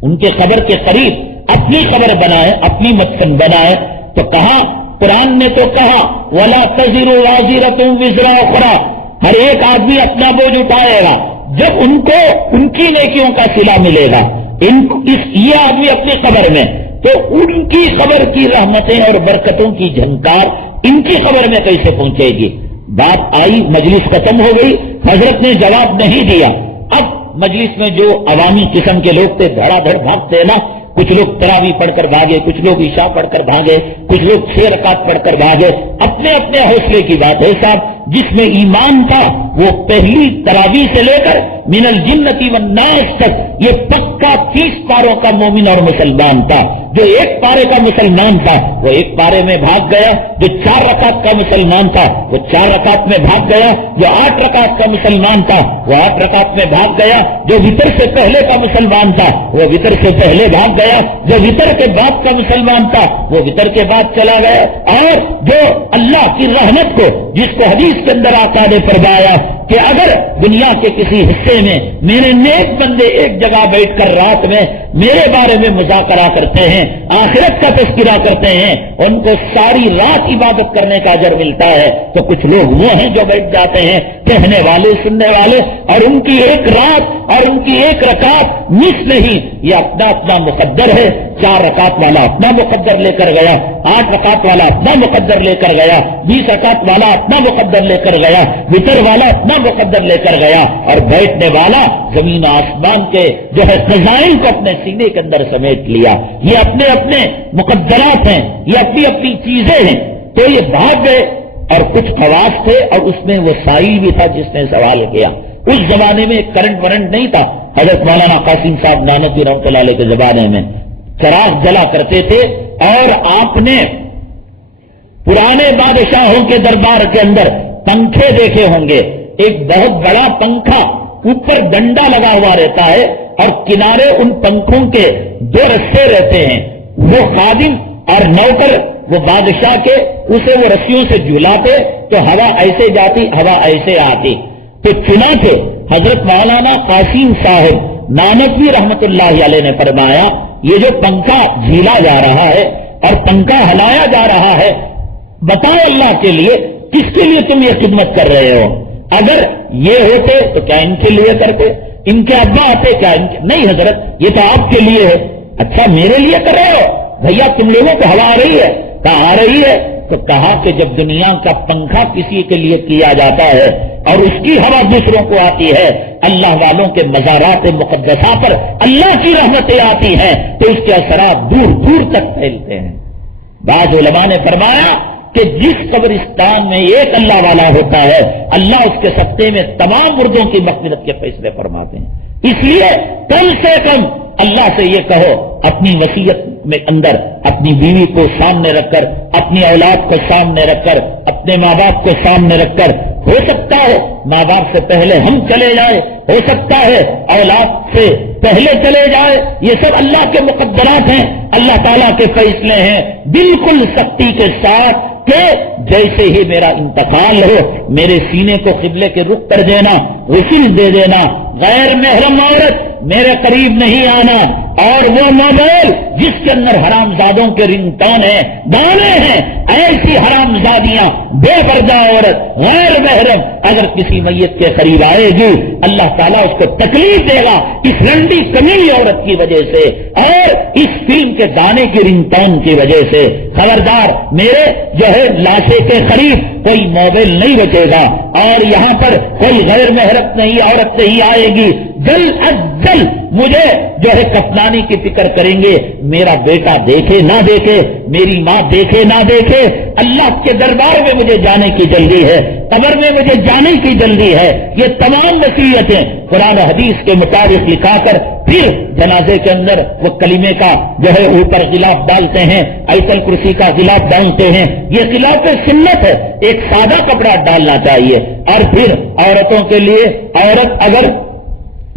ان کے قبر کے قریب اپنی قبر بنائے، اپنی مدفن بنائے۔ تو کہا قرآن نے تو کہا وَلَا تَزِرُ وَازِرَةٌ وِزْرَ أُخْرَىٰ، ہر ایک آدمی اپنا بوجھ اٹھائے گا، جب ان کو ان کی نیکیوں کا صلہ ملے گا، یہ آدمی اپنی قبر میں، تو ان کی قبر کی رحمتیں اور برکتوں کی جھنکار ان کی قبر میں کیسے پہنچے گی؟ بات آئی، مجلس ختم ہو گئی، حضرت نے جواب نہیں دیا۔ اب مجلس میں جو عوامی قسم کے لوگ تھے دھڑا دھڑ بھاگتے نا، کچھ لوگ تراویح پڑھ کر بھاگے، کچھ لوگ عشاء پڑھ کر بھاگے، کچھ لوگ 6 رکعت پڑھ کر بھاگے، اپنے اپنے حوصلے کی بات ہے صاحب۔ جس میں ایمان تھا وہ پہلی تراویح سے لے کر من الجنتی والناس تک یہ پکا 30 پاروں کا مومن اور مسلمان تھا۔ جو 1 پارے کا مسلمان تھا وہ 1 پارے میں بھاگ گیا، جو 4 رکعت کا مسلمان تھا وہ 4 رکعت میں بھاگ گیا، جو 8 رکعت کا مسلمان تھا وہ 8 رکعت میں بھاگ گیا، جو وتر سے پہلے کا مسلمان تھا وہ وتر سے پہلے بھاگ گیا، جو وتر کے بعد کا مسلمان تھا وہ وتر کے بعد چلا گیا، اور جو اللہ کی رحمت کو، جس کو حدیث کے اندر آقا نے فرمایا کہ اگر دنیا کے کسی حصے میں میرے نیک بندے ایک جگہ بیٹھ کر رات میں میرے بارے میں مذاکرہ کرتے ہیں، آخرت کا تذکرہ کرتے ہیں، ان کو ساری رات عبادت کرنے کا اجر ملتا ہے، تو کچھ لوگ وہ ہیں جو بیٹھ جاتے ہیں کہنے والے، سننے والے، اور ان کی 1 رات اور ان کی 1 رکعت مس نہیں، یہ اپنا اپنا مقدر ہے۔ 4 رکعت والا اپنا مقدر لے کر گیا، 8 رکعت والا اپنا مقدر لے کر گیا، 20 رکعت والا اپنا مقدر لے کر گیا، وتر والا اپنا مقدر لے کر گیا، اور بیٹھنے والا زمین آسمان کے جو ہے خزائن کو اپنے سینے کے اندر سمیٹ لیا۔ یہ اپنے اپنے مقدرات ہیں، یہ اپنی اپنی چیزیں ہیں۔ تو یہ بھاگ گئے، اور کچھ خواص تھے، اور اس میں وہ سائل بھی تھا جس نے سوال کیا۔ اس زمانے میں کرنٹ ورنٹ نہیں تھا، حضرت مولانا قاسم صاحب نانوتوی رحمۃ اللہ علیہ کے زمانے میں چراغ جلا کرتے تھے، اور آپ نے پرانے بادشاہوں کے دربار کے اندر پنکھے دیکھے ہوں گے، ایک بہت بڑا پنکھا اوپر ڈنڈا لگا ہوا رہتا ہے، اور کنارے ان پنکھوں کے 2 رسے رہتے ہیں، وہ خادم اور نوکر وہ بادشاہ کے اسے وہ رسیوں سے جھلاتے تو ہوا ایسے جاتی، ہوا ایسے آتی۔ تو چنانچہ حضرت مولانا قاسم صاحب نانوتوی رحمت اللہ علیہ نے فرمایا یہ جو پنکھا جھیلا جا رہا ہے اور پنکھا ہلایا جا رہا ہے، بتائے اللہ کے لیے کس کے لیے تم یہ خدمت کر رہے ہو؟ اگر یہ ہوتے تو کیا ان کے لیے کرتے؟ ان کے ابا آتے کیا ان کے؟ نہیں حضرت، یہ تو آپ کے لیے ہے۔ اچھا میرے لیے کر رہے ہو؟ بھیا تم لوگوں کو ہوا آ رہی ہے؟ کہاں آ رہی ہے؟ تو کہا کہ جب دنیا کا پنکھا کسی کے لیے کیا جاتا ہے اور اس کی ہوا دوسروں کو آتی ہے، اللہ والوں کے مزارات مقدسہ پر اللہ کی رحمتیں آتی ہیں تو اس کے اثرات دور دور تک پھیلتے ہیں۔ بعض علماء نے فرمایا کہ جس قبرستان میں ایک اللہ والا ہوتا ہے، اللہ اس کے سطح میں تمام مردوں کی مغفرت کے فیصلے فرماتے ہیں۔ اس لیے کم سے کم اللہ سے یہ کہو، اپنی وصیت میں اندر اپنی بیوی کو سامنے رکھ کر، اپنی اولاد کو سامنے رکھ کر، اپنے ماں باپ کو سامنے رکھ کر، ہو سکتا ہے ماں باپ سے پہلے ہم چلے جائیں، ہو سکتا ہے اولاد سے پہلے چلے جائے، یہ سب اللہ کے مقدرات ہیں، اللہ تعالیٰ کے فیصلے ہیں، بالکل سختی کے ساتھ کہ جیسے ہی میرا انتقال ہو میرے سینے کو قبلے کے رخ کر دینا، غسل دے دینا، غیر محرم عورت میرے قریب نہیں آنا، اور وہ موبائل جس کے اندر حرام زادوں کے رنگ ٹون ہیں، گانے ہیں، ایسی حرام زادیاں، بے پردہ عورت غیر محرم اگر کسی میت کے قریب آئے گی، اللہ تعالیٰ اس کو تکلیف دے گا اس رنڈی کمیلی عورت کی وجہ سے اور اس فلم کے گانے کی رنگ ٹون کی وجہ سے۔ خبردار، میرے جو ہے لاشے کے قریب کوئی موبائل نہیں بچے گا، اور یہاں پر کوئی غیر محرم نہیں عورت نہیں آئے گی۔ جلد از جلد مجھے جو ہے کفنانی کی فکر کریں گے، میرا بیٹا دیکھے نہ دیکھے، میری ماں دیکھے نہ دیکھے، اللہ کے دربار میں مجھے جانے کی جلدی ہے، قبر میں مجھے جانے کی جلدی ہے۔ یہ تمام وصیتیں قرآن حدیث کے مطابق لکھا کر پھر جنازے کے اندر وہ کلمے کا جو ہے اوپر غلاف ڈالتے ہیں، آیت الکرسی کا غلاف ڈالتے ہیں، یہ غلاف سنت ہے، ایک سادہ کپڑا ڈالنا چاہیے۔ اور پھر عورتوں کے لیے، عورت اگر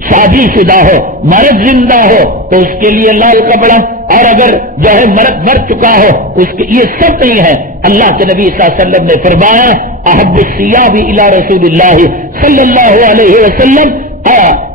شادی شدہ ہو، مرد زندہ ہو تو اس کے لیے لال کپڑا، اور اگر جو ہے مرد مر چکا ہو اس کے یہ سب نہیں ہے۔ اللہ کے نبی صلی اللہ علیہ وسلم نے فرمایا احب الثياب الى رسول اللہ صلی اللہ علیہ وسلم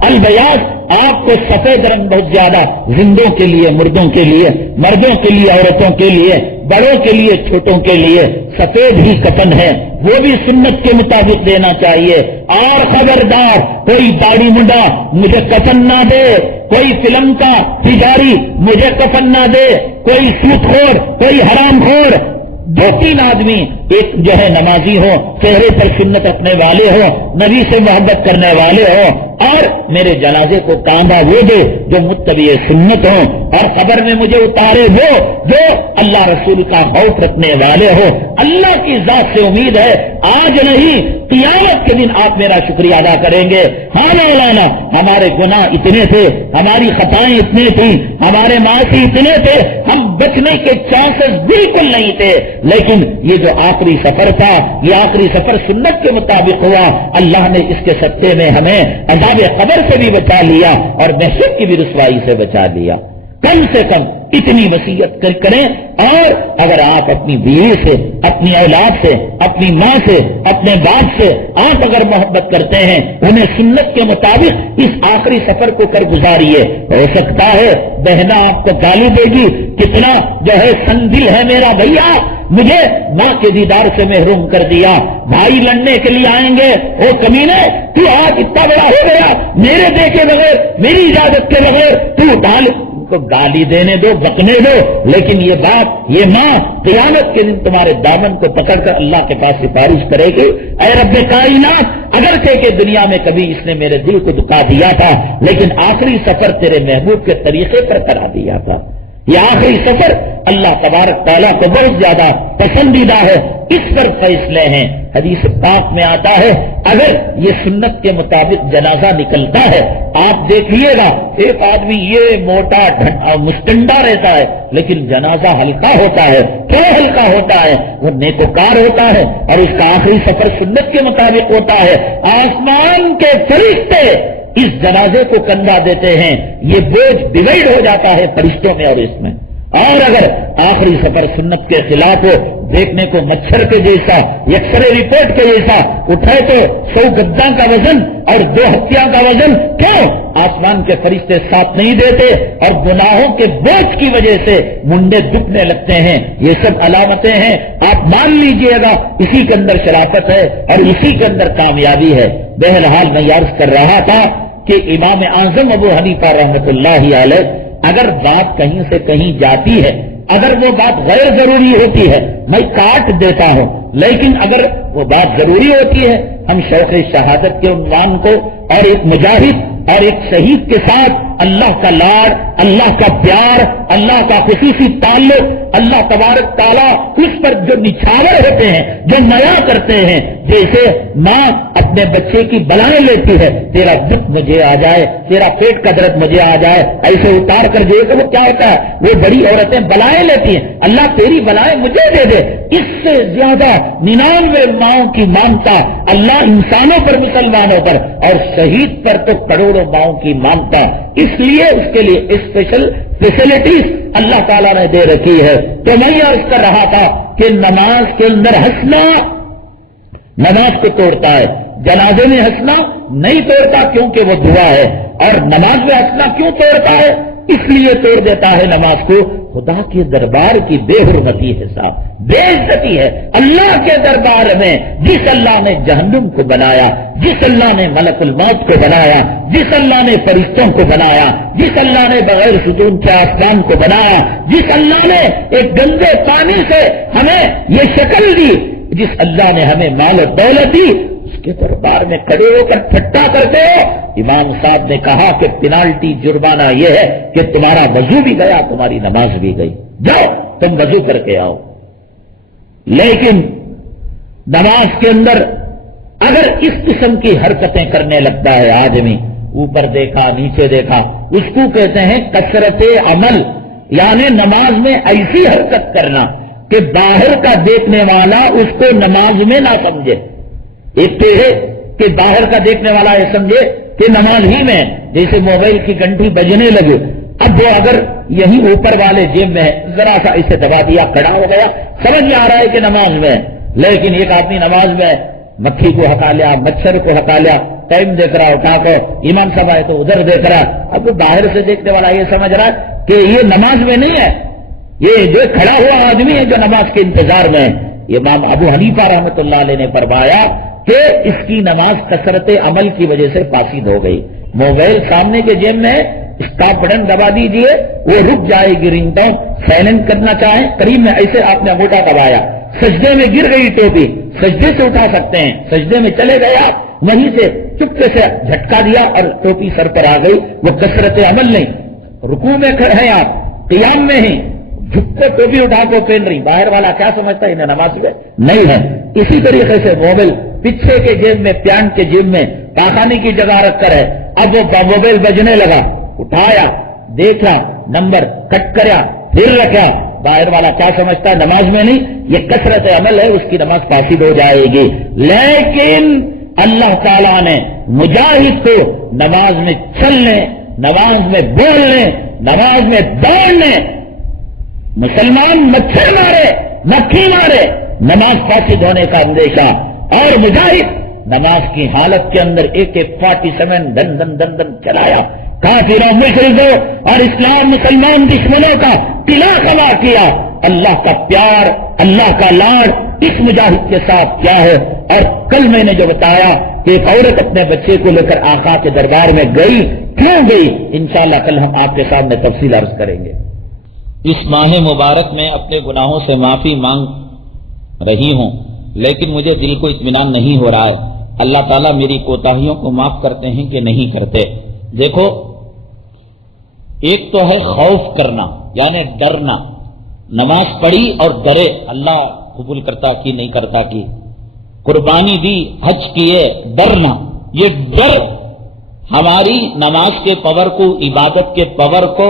البیاض، آپ کو سفید رنگ بہت زیادہ، زندوں کے لیے، مردوں کے لیے، مردوں کے لیے، عورتوں کے لیے، بڑوں کے لیے، چھوٹوں کے لیے سفید ہی کفن ہے، وہ بھی سنت کے مطابق دینا چاہیے۔ اور خبردار، کوئی داڑھی منڈا مجھے کفن نہ دے، کوئی فلم کا تجاری مجھے کفن نہ دے، کوئی سود خور، کوئی حرام خور، دو تین آدمی، ایک جو ہے نمازی ہو، چہرے پر سنت رکھنے والے ہو، نبی سے محبت کرنے والے ہو، اور میرے جنازے کو کاندھا وہ دے جو متبع سنت ہو، اور قبر میں مجھے اتارے وہ جو اللہ رسول کا خوف رکھنے والے ہو۔ اللہ کی ذات سے امید ہے آج نہیں قیامت کے دن آپ میرا شکریہ ادا کریں گے۔ ہاں مولانا، ہمارے گناہ اتنے تھے، ہماری خطائیں اتنی تھیں، ہمارے معاصی اتنے تھے، ہم بچنے کے چانسز بالکل نہیں تھے، لیکن یہ جو آخری سفر تھا، یہ آخری سفر سنت کے مطابق ہوا، اللہ نے اس کے سطح میں ہمیں عذاب قبر سے بھی بچا لیا اور محشر کی بھی رسوائی سے بچا لیا۔ کم سے کم اتنی وصیت کریں، اور اگر آپ اپنی بیوی سے، اپنی اولاد سے، اپنی ماں سے، اپنے باپ سے آپ اگر محبت کرتے ہیں، انہیں سنت کے مطابق اس آخری سفر کو کر گزاریے۔ ہو سکتا ہے بہنا آپ کو گالی دے گی، کتنا جو ہے سنگل ہے میرا بھیا، مجھے ماں کے دیدار سے محروم کر دیا۔ بھائی لڑنے کے لیے آئیں گے، وہ کمینے تو آج اتنا بڑا ہو گیا، میرے دیکھے بغیر، میری اجازت کے بغیر تو ڈال کو گالی دینے دو، بکنے دو، لیکن یہ بات، یہ ماں قیامت کے دن تمہارے دامن کو پکڑ کر اللہ کے پاس سفارش کرے گی، اے رب کائنات، اگرچہ کہ دنیا میں کبھی اس نے میرے دل کو دکھا دیا تھا، لیکن آخری سفر تیرے محبوب کے طریقے پر کرا دیا تھا۔ یہ آخری سفر اللہ تبارک تعالیٰ کو بہت زیادہ پسندیدہ ہے، اس پر فیصلے ہیں۔ حدیث پاک میں آتا ہے اگر یہ سنت کے مطابق جنازہ نکلتا ہے، آپ دیکھیے گا ایک آدمی یہ موٹا مستنڈا رہتا ہے لیکن جنازہ ہلکا ہوتا ہے۔ کیوں ہلکا ہوتا ہے؟ وہ نیکوکار ہوتا ہے اور اس کا آخری سفر سنت کے مطابق ہوتا ہے۔ آسمان کے فرشتے اس جنازے کو کندھا دیتے ہیں، یہ بوجھ ڈیوائڈ ہو جاتا ہے فرشتوں میں اور اس میں۔ اور اگر آخری سفر سنت کے خلاف ہو، دیکھنے کو مچھر کے جیسا، ایکسرے رپورٹ کے جیسا اٹھائے تو 100 گداں کا وزن اور 2 ہتھیاں کا وزن، کیوں؟ آسمان کے فرشتے ساتھ نہیں دیتے اور گناہوں کے بوجھ کی وجہ سے منڈے دکھنے لگتے ہیں۔ یہ سب علامتیں ہیں، آپ مان لیجئے گا، اسی کے اندر شرافت ہے اور اسی کے اندر کامیابی ہے۔ بہرحال میں عرض کر رہا تھا کہ امام اعظم ابو حنیفہ رحمۃ اللہ علیہ اگر بات کہیں سے کہیں جاتی ہے، اگر وہ بات غیر ضروری ہوتی ہے میں کاٹ دیتا ہوں، لیکن اگر وہ بات ضروری ہوتی ہے ہم شوق شہادت کے عنوان کو اور ایک مجاہد اور ایک شہید کے ساتھ اللہ کا لاڑ، اللہ کا پیار، اللہ کا خصوصی تعلق، اللہ تبارک تعالیٰ اس پر جو نچھاور ہوتے ہیں، جو نیا کرتے ہیں، جیسے ماں اپنے بچے کی بلائیں لیتی ہے، تیرا دکھ مجھے آ جائے، تیرا پیٹ کا درد مجھے آ جائے، ایسے اتار کر دے تو وہ کیا ہوتا ہے، وہ بڑی عورتیں بلائیں لیتی ہیں، اللہ تیری بلائیں مجھے دے دے۔ اس سے زیادہ 99 ماؤں کی مانتا اللہ انسانوں پر، مسلمانوں پر، اور شہید پر تو کروڑوں ماؤں کی مانتا، اس لیے اس کے لیے اسپیشل فیسلٹیز اللہ تعالیٰ نے دے رکھی ہے۔ تو میں یہ عرض کر رہا تھا کہ نماز کے اندر ہنسنا نماز کو توڑتا ہے، جنازے میں ہنسنا نہیں توڑتا کیونکہ وہ دعا ہے، اور نماز میں ہنسنا کیوں توڑتا ہے؟ اس لیے توڑ دیتا ہے نماز کو، خدا کے دربار کی بے حرمتی ہے صاحب، بے عزتی ہے اللہ کے دربار میں۔ جس اللہ نے جہنم کو بنایا، جس اللہ نے ملک الموت کو بنایا، جس اللہ نے فرشتوں کو بنایا، جس اللہ نے بغیر ستون کے آسمان کو بنایا، جس اللہ نے ایک گندے پانی سے ہمیں یہ شکل دی، جس اللہ نے ہمیں مال و دولت دی، اس کے دربار میں کھڑے ہو کر ٹھٹا کرتے ہو۔ امام صاحب نے کہا کہ پینالٹی جرمانہ یہ ہے کہ تمہارا وضو بھی گیا، تمہاری نماز بھی گئی، جاؤ تم وضو کر کے آؤ۔ لیکن نماز کے اندر اگر اس قسم کی حرکتیں کرنے لگتا ہے آدمی، اوپر دیکھا نیچے دیکھا، اس کو کہتے ہیں کثرت عمل، یعنی نماز میں ایسی حرکت کرنا کہ باہر کا دیکھنے والا اس کو نماز میں نہ سمجھے۔ ایک تو ہے کہ باہر کا دیکھنے والا یہ سمجھے کہ نماز ہی میں، جیسے موبائل کی گھنٹی بجنے لگے، اب وہ اگر یہی اوپر والے جیب میں ہے، ذرا سا اسے دبا دیا، کھڑا ہو گیا، سمجھ میں آ رہا ہے کہ نماز میں ہے، لیکن ایک آدمی نماز میں مکھی کو ہٹا لیا، مچھر کو ہٹا لیا، ٹائم دیکھ رہا اٹھا کے، امام صاحب آئے تو ادھر دیکھ رہا، اب وہ باہر سے دیکھنے والا یہ سمجھ رہا ہے کہ یہ نماز میں نہیں ہے، یہ جو کھڑا ہوا آدمی ہے جو نماز کے انتظار میں ہے۔ امام ابو حنیفہ رحمۃ اللہ علیہ نے فرمایا کہ اس کی نماز کثرت عمل کی وجہ سے فاسد ہو گئی۔ موبائل سامنے کے جیب میں اسٹاپ بٹن دبا دیجئے، وہ رک جائے گی رنگ ٹون، سائلنٹ کرنا چاہیں قریب میں ایسے آپ نے انگوٹھا دبایا، سجدے میں گر گئی ٹوپی، سجدے سے اٹھا سکتے ہیں، سجدے میں چلے گئے آپ، وہیں سے چپکے سے جھٹکا دیا اور ٹوپی سر پر آ گئی، وہ کثرت عمل نہیں۔ رکوع میں کھڑے ہیں آپ، قیام میں ہی جھک کے ٹوپی اٹھا کے پہن رہی، باہر والا کیا سمجھتا ہے انہیں نماز میں نہیں ہے۔ اسی طریقے سے موبائل پیچھے کے جیب میں، پیانٹ کے جیب میں پاخانے کی جگہ رکھ کر ہے، اب وہ موبائل بجنے لگا، اٹھایا، دیکھا، نمبر کٹ کریا، پھر رکھا، باہر والا کیا سمجھتا ہے نماز میں نہیں، یہ کثرت عمل ہے، اس کی نماز فاسد ہو جائے گی۔ لیکن اللہ تعالیٰ نے مجاہد کو نماز میں چلنے، نماز میں بولنے، نماز میں دوڑنے، مسلمان مچھر مارے، مکھی مارے، نماز فاسد ہونے کا اندیشہ، اور مجاہد نماز کی حالت کے اندر AK-47 دن دن دن دن چلایا، کافروں مشرکوں اور اسلام مسلمان دشمنوں کا قلعہ خلا کیا۔ اللہ کا پیار، اللہ کا لاڑ اس مجاہد کے ساتھ کیا ہے۔ اور کل میں نے جو بتایا کہ ایک عورت اپنے بچے کو لے کر آقا کے دربار میں گئی، کیوں گئی، انشاءاللہ کل ہم آپ کے سامنے تفصیل عرض کریں گے۔ اس ماہ مبارک میں اپنے گناہوں سے معافی مانگ رہی ہوں، لیکن مجھے دل کو اطمینان نہیں ہو رہا ہے، اللہ تعالیٰ میری کوتاہیوں کو معاف کرتے ہیں کہ نہیں کرتے۔ دیکھو، ایک تو ہے خوف کرنا، یعنی ڈرنا، نماز پڑھی اور ڈرے، اللہ قبول کرتا کی نہیں کرتا کی، قربانی دی، حج کیے، ڈرنا، یہ ڈر ہماری نماز کے پاور کو، عبادت کے پاور کو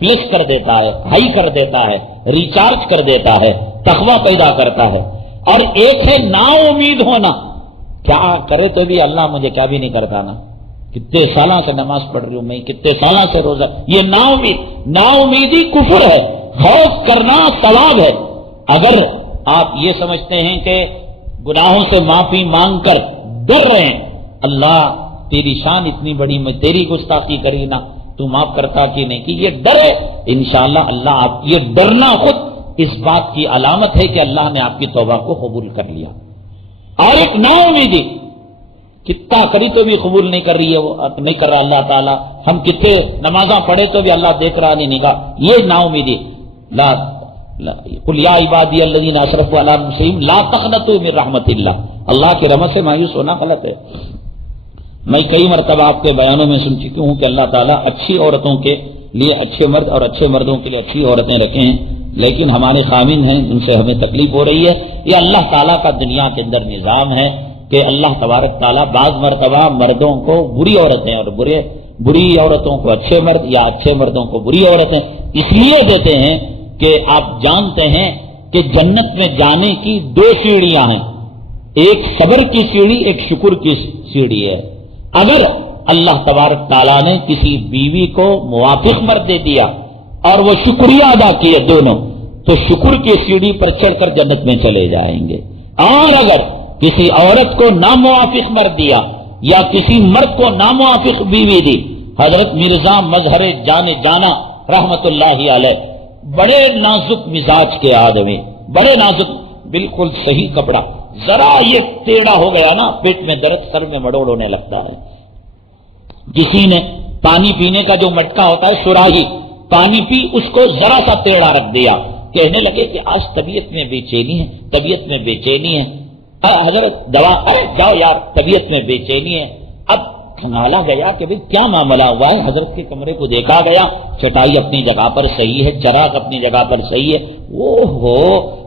پلس کر دیتا ہے، ہائی کر دیتا ہے، ریچارج کر دیتا ہے، تقویٰ پیدا کرتا ہے۔ اور ایک ہے نا امید ہونا، کیا کرے تو بھی اللہ مجھے کیا بھی نہیں کرتا نا، کتنے سالوں سے نماز پڑھ رہی ہوں میں، کتنے سالوں سے روزہ، یہ نا امیدی کفر ہے۔ خوف کرنا ثواب ہے. اگر آپ یہ سمجھتے ہیں کہ گناہوں سے معافی مانگ کر ڈر رہے ہیں، اللہ تیری شان اتنی بڑی، میں تیری گستاخی کری نہ، تو معاف کرتا کہ نہیں، کہ یہ ڈر ہے، انشاءاللہ اللہ آپ یہ ڈرنا خود اس بات کی علامت ہے کہ اللہ نے آپ کی توبہ کو قبول کر لیا. اور ایک نا امیدی، کتنا کری تو بھی قبول نہیں کر رہی ہے، وہ نہیں کر رہا اللہ تعالیٰ، ہم کتنے نمازاں پڑھے تو بھی اللہ دیکھ رہا نہیں نکاح، یہ نا امیدی. قل یا عبادی الذین اسرفوا علی انفسہم لا تقنطوا من رحمت اللہ، اللہ کی رحمت سے مایوس ہونا غلط ہے. میں کئی مرتبہ آپ کے بیانوں میں سن چکی ہوں کہ اللہ تعالیٰ اچھی عورتوں کے لیے اچھے مرد اور اچھے مردوں کے لیے اچھی عورتیں رکھے ہیں، لیکن ہمارے خامن ہیں، ان سے ہمیں تکلیف ہو رہی ہے. یہ اللہ تعالیٰ کا دنیا کے اندر نظام ہے کہ اللہ تبارک تعالیٰ بعض مرتبہ مردوں کو بری عورتیں اور بری عورتوں کو اچھے مرد یا اچھے مردوں کو بری عورتیں اس لیے دیتے ہیں کہ آپ جانتے ہیں کہ جنت میں جانے کی 2 سیڑھیاں ہیں، ایک صبر کی سیڑھی، ایک شکر کی سیڑھی ہے. اگر اللہ تبارک تعالیٰ نے کسی بیوی کو موافق مرد دے دیا اور وہ شکریہ ادا کیے دونوں، تو شکر کی سیڑھی پر چڑھ کر جنت میں چلے جائیں گے. اور اگر کسی عورت کو ناموافق مرد دیا یا کسی مرد کو ناموافق بیوی دی، حضرت مرزا مظہر جانا رحمت اللہ علیہ بڑے نازک مزاج کے آدمی، بڑے نازک، بالکل صحیح کپڑا، ذرا یہ ٹیڑھا ہو گیا نا پیٹ میں درد، سر میں مڑوڑ ہونے لگتا ہے. کسی نے پانی پینے کا جو مٹکا ہوتا ہے سراہی، پانی پی، اس کو ذرا سا ٹیڑھا رکھ دیا، کہنے لگے کہ آج طبیعت میں بے چینی ہے، طبیعت میں بے چینی ہے. حضرت دوا، ارے جاؤ یار طبیعت میں بے چینی ہے. اب کھنگالا گیا کہ بھئی کیا معاملہ ہوا ہے، حضرت کے کمرے کو دیکھا گیا، چٹائی اپنی جگہ پر صحیح ہے، چراغ اپنی جگہ پر صحیح ہے. اوہو،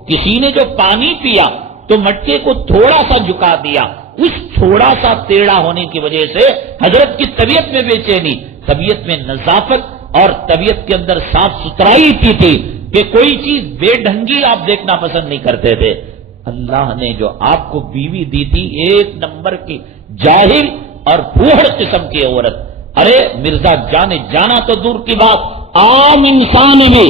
کسی نے جو پانی پیا تو مٹکے کو تھوڑا سا جھکا دیا، اس تھوڑا سا ٹیڑھا ہونے کی وجہ سے حضرت کی طبیعت میں بے چینی، طبیعت میں نظافت اور طبیعت کے اندر صاف ستھرائی تھی کہ کوئی چیز بے ڈھنگی آپ دیکھنا پسند نہیں کرتے تھے. اللہ نے جو آپ کو بیوی دی تھی 1 نمبر کی جاہل اور پھوڑ قسم کی عورت. ارے مرزا جانا تو دور کی بات، عام انسان بھی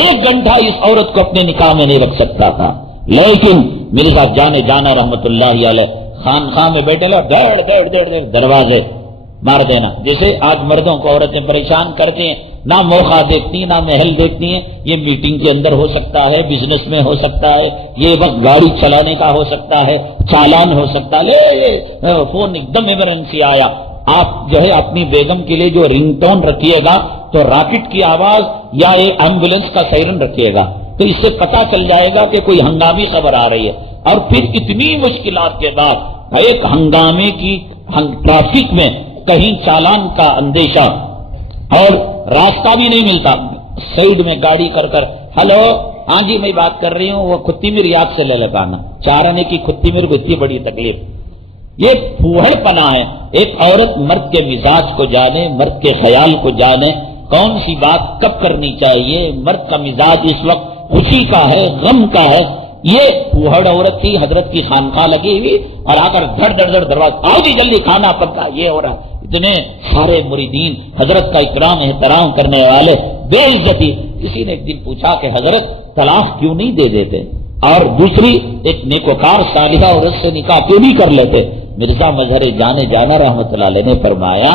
1 گھنٹہ اس عورت کو اپنے نکاح میں نہیں رکھ سکتا تھا، لیکن مرزا جانا رحمت اللہ علیہ خانخواہ میں بیٹھے لو، ڈیڑھ دروازے مار دینا. جیسے آج مردوں کو عورتیں پریشان کرتے ہیں، نہ موقع دیکھتی ہیں نہ محل دیکھتی ہیں. یہ میٹنگ کے اندر ہو سکتا ہے، بزنس میں ہو سکتا ہے، یہ وقت گاڑی چلانے کا ہو سکتا ہے، چالان ہو سکتا ہے. فون ایک دم ایمرجنسی آیا، آپ جو ہے اپنی بیگم کے لیے جو رنگ ٹون رکھیے گا تو راکٹ کی آواز یا ایمبولینس کا سائرن رکھیے گا، تو اس سے پتا چل جائے گا کہ کوئی ہنگامی خبر آ رہی ہے. اور پھر اتنی مشکلات کے بعد ایک ہنگامے کی ٹریفک میں کہیں چالان کا اندیشہ اور راستہ بھی نہیں ملتا، سائڈ میں گاڑی کر ہلو ہاں جی میں بات کر رہی ہوں، وہ کھتی میر یاد سے لے لگانا، چارنے کی کھتی میر کو اتنی بڑی تکلیف. یہ پھوہڑ پنا ہے. ایک عورت مرد کے مزاج کو جانے، مرد کے خیال کو جانے، کون سی بات کب کرنی چاہیے، مرد کا مزاج اس وقت خوشی کا ہے، غم کا ہے. یہ پھوہڑ عورت تھی، حضرت کی خانقاہ لگی ہوئی اور آ کر دھڑ دروازہ، آؤ جی جلدی کھانا پکا، یہ ہو رہا. اتنے سارے مریدین حضرت کا اکرام احترام کرنے والے بے عزتی. کسی نے ایک دن پوچھا کہ حضرت طلاق کیوں نہیں دے دیتے، اور دوسری ایک نیکوکار صالحہ عورت سے نکاح کیوں نہیں کر لیتے. مرزا مظہر جانا رحمت اللہ علیہ نے فرمایا،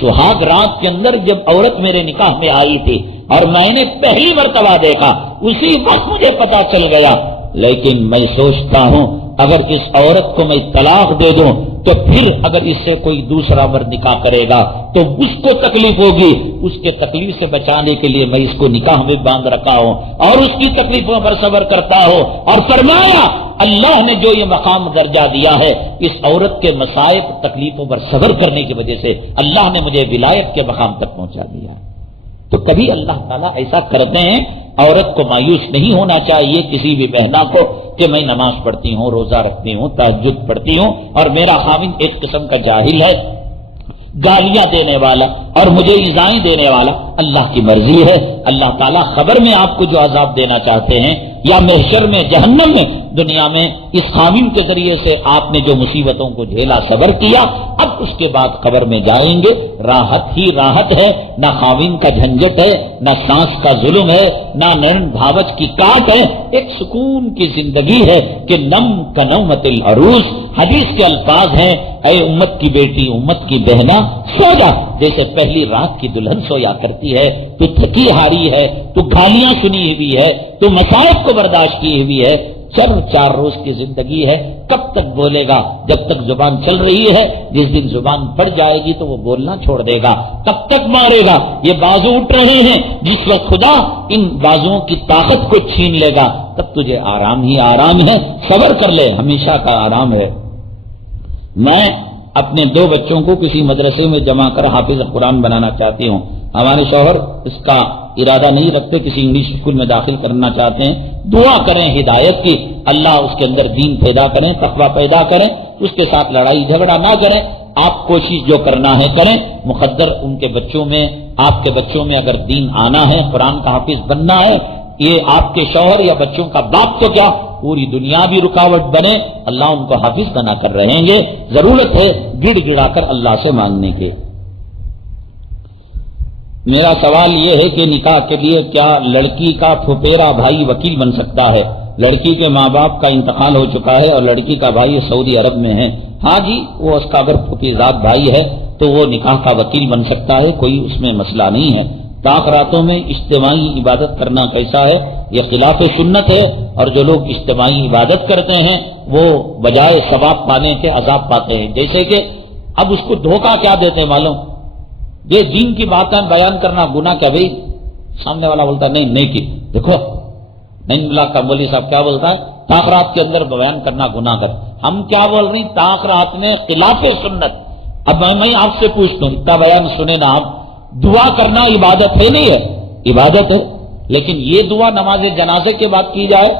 سہاگ رات کے اندر جب عورت میرے نکاح میں آئی تھی اور میں نے پہلی مرتبہ دیکھا، اسی وقت مجھے پتا چل گیا. لیکن میں سوچتا ہوں اگر اس عورت کو میں طلاق دے دوں تو پھر اگر اس سے کوئی دوسرا مرد نکاح کرے گا تو اس کو تکلیف ہوگی. اس کے تکلیف سے بچانے کے لیے میں اس کو نکاح میں باندھ رکھا ہوں اور اس کی تکلیفوں پر صبر کرتا ہوں. اور فرمایا اللہ نے جو یہ مقام درجہ دیا ہے اس عورت کے مصائب تکلیفوں پر صبر کرنے کی وجہ سے اللہ نے مجھے ولایت کے مقام تک پہنچا دیا. تو کبھی اللہ تعالیٰ ایسا کرتے ہیں. عورت کو مایوس نہیں ہونا چاہیے کسی بھی بہنا کو کہ میں نماز پڑھتی ہوں، روزہ رکھتی ہوں، تہجد پڑھتی ہوں اور میرا خاوند ایک قسم کا جاہل ہے، گالیاں دینے والا اور مجھے ایذائیں دینے والا. اللہ کی مرضی ہے. اللہ تعالیٰ خبر میں آپ کو جو عذاب دینا چاہتے ہیں یا محشر میں جہنم میں دنیا میں اس خاوند کے ذریعے سے آپ نے جو مصیبتوں کو جھیلا صبر کیا، اب اس کے بعد قبر میں جائیں گے راحت ہی راحت ہے، نہ خاوند کا جھنجٹ ہے، نہ سانس کا ظلم ہے، نہ نرن بھاوچ کی کاٹ ہے، ایک سکون کی زندگی ہے کہ نم کنومت العروس۔ حدیث کے الفاظ ہیں، اے امت کی بیٹی، امت کی بہنا، سو جا جیسے پہلی رات کی دلہن سویا کرتی ہے۔ تو تھکی ہاری ہے، تو گالیاں سنی ہوئی ہے، تو مصائب کو برداشت کی ہوئی ہے، چر 4 روز کی زندگی ہے، کب تک بولے گا؟ جب تک زبان چل رہی ہے، جس دن زبان پڑ جائے گی تو وہ بولنا چھوڑ دے گا، کب تک مارے گا؟ یہ بازو اٹھ رہے ہیں، جس وقت خدا ان بازوؤں کی طاقت کو چھین لے گا تب تجھے آرام ہی آرام ہے، صبر کر لے، ہمیشہ کا آرام ہے۔ میں اپنے 2 بچوں کو کسی مدرسے میں جمع کر حافظ قرآن بنانا چاہتی ہوں۔ ہمارے شوہر اس کا ارادہ نہیں رکھتے، کسی انگلش اسکول میں داخل کرنا چاہتے ہیں۔ دعا کریں ہدایت کی، اللہ اس کے اندر دین پیدا کریں، تقویٰ پیدا کریں، اس کے ساتھ لڑائی جھگڑا نہ کریں۔ آپ کوشش جو کرنا ہے کریں، مقدر ان کے بچوں میں، آپ کے بچوں میں اگر دین آنا ہے، قرآن کا حافظ بننا ہے، یہ آپ کے شوہر یا بچوں کا باپ تو کیا پوری دنیا بھی رکاوٹ بنے، اللہ ان کو حافظ بنا کر رہیں گے۔ ضرورت ہے گڑ گڑا کر اللہ سے مانگنے کے۔ میرا سوال یہ ہے کہ نکاح کے لیے کیا لڑکی کا پھپھیرا بھائی وکیل بن سکتا ہے؟ لڑکی کے ماں باپ کا انتقال ہو چکا ہے اور لڑکی کا بھائی سعودی عرب میں ہے۔ ہاں جی، وہ اس کا اگر پھوپھیزاد بھائی ہے تو وہ نکاح کا وکیل بن سکتا ہے، کوئی اس میں مسئلہ نہیں ہے۔ طاق راتوں میں اجتماعی عبادت کرنا کیسا ہے؟ یہ خلاف سنت ہے، اور جو لوگ اجتماعی عبادت کرتے ہیں وہ بجائے ثواب پانے کے عذاب پاتے ہیں۔ جیسے کہ اب اس کو دھوکہ کیا دیتے ہیں معلوم؟ یہ دین کی باتیں بیان کرنا گناہ کیا بھائی؟ سامنے والا بولتا نہیں کی، دیکھو نہیں اللہ کا مولوی صاحب کیا بولتا ہے، تاخرات کے اندر بیان کرنا گناہ کر۔ ہم کیا بول رہی؟ تاخرات میں خلاف سنت۔ اب میں آپ سے پوچھتا ہوں، اتنا بیان سنے نا آپ، دعا کرنا عبادت ہے نہیں ہے؟ عبادت ہے، لیکن یہ دعا نماز جنازے کے بعد کی جائے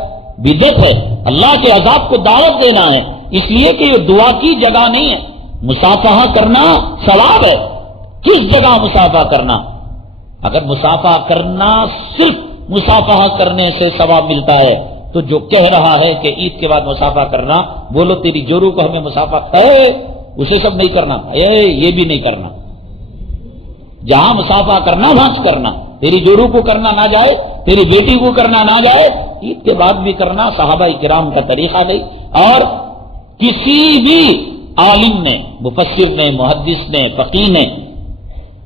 بدعت ہے، اللہ کے عذاب کو دعوت دینا ہے، اس لیے کہ یہ دعا کی جگہ نہیں ہے۔ مصافحہ کرنا ثواب ہے۔ کس جگہ مصافحہ کرنا؟ اگر مصافحہ کرنا صرف مصافحہ کرنے سے ثواب ملتا ہے تو جو کہہ رہا ہے کہ عید کے بعد مصافحہ کرنا، بولو تیری جورو کو ہمیں مصافحہ اسے سب نہیں کرنا، یہ بھی نہیں کرنا۔ جہاں مصافحہ کرنا وہاں کرنا، تیری جورو کو کرنا نہ جائے، تیری بیٹی کو کرنا نہ جائے، عید کے بعد بھی کرنا صحابہ کرام کا طریقہ نہیں۔ اور کسی بھی عالم نے، مفسر نے، محدث نے، فقیہ نے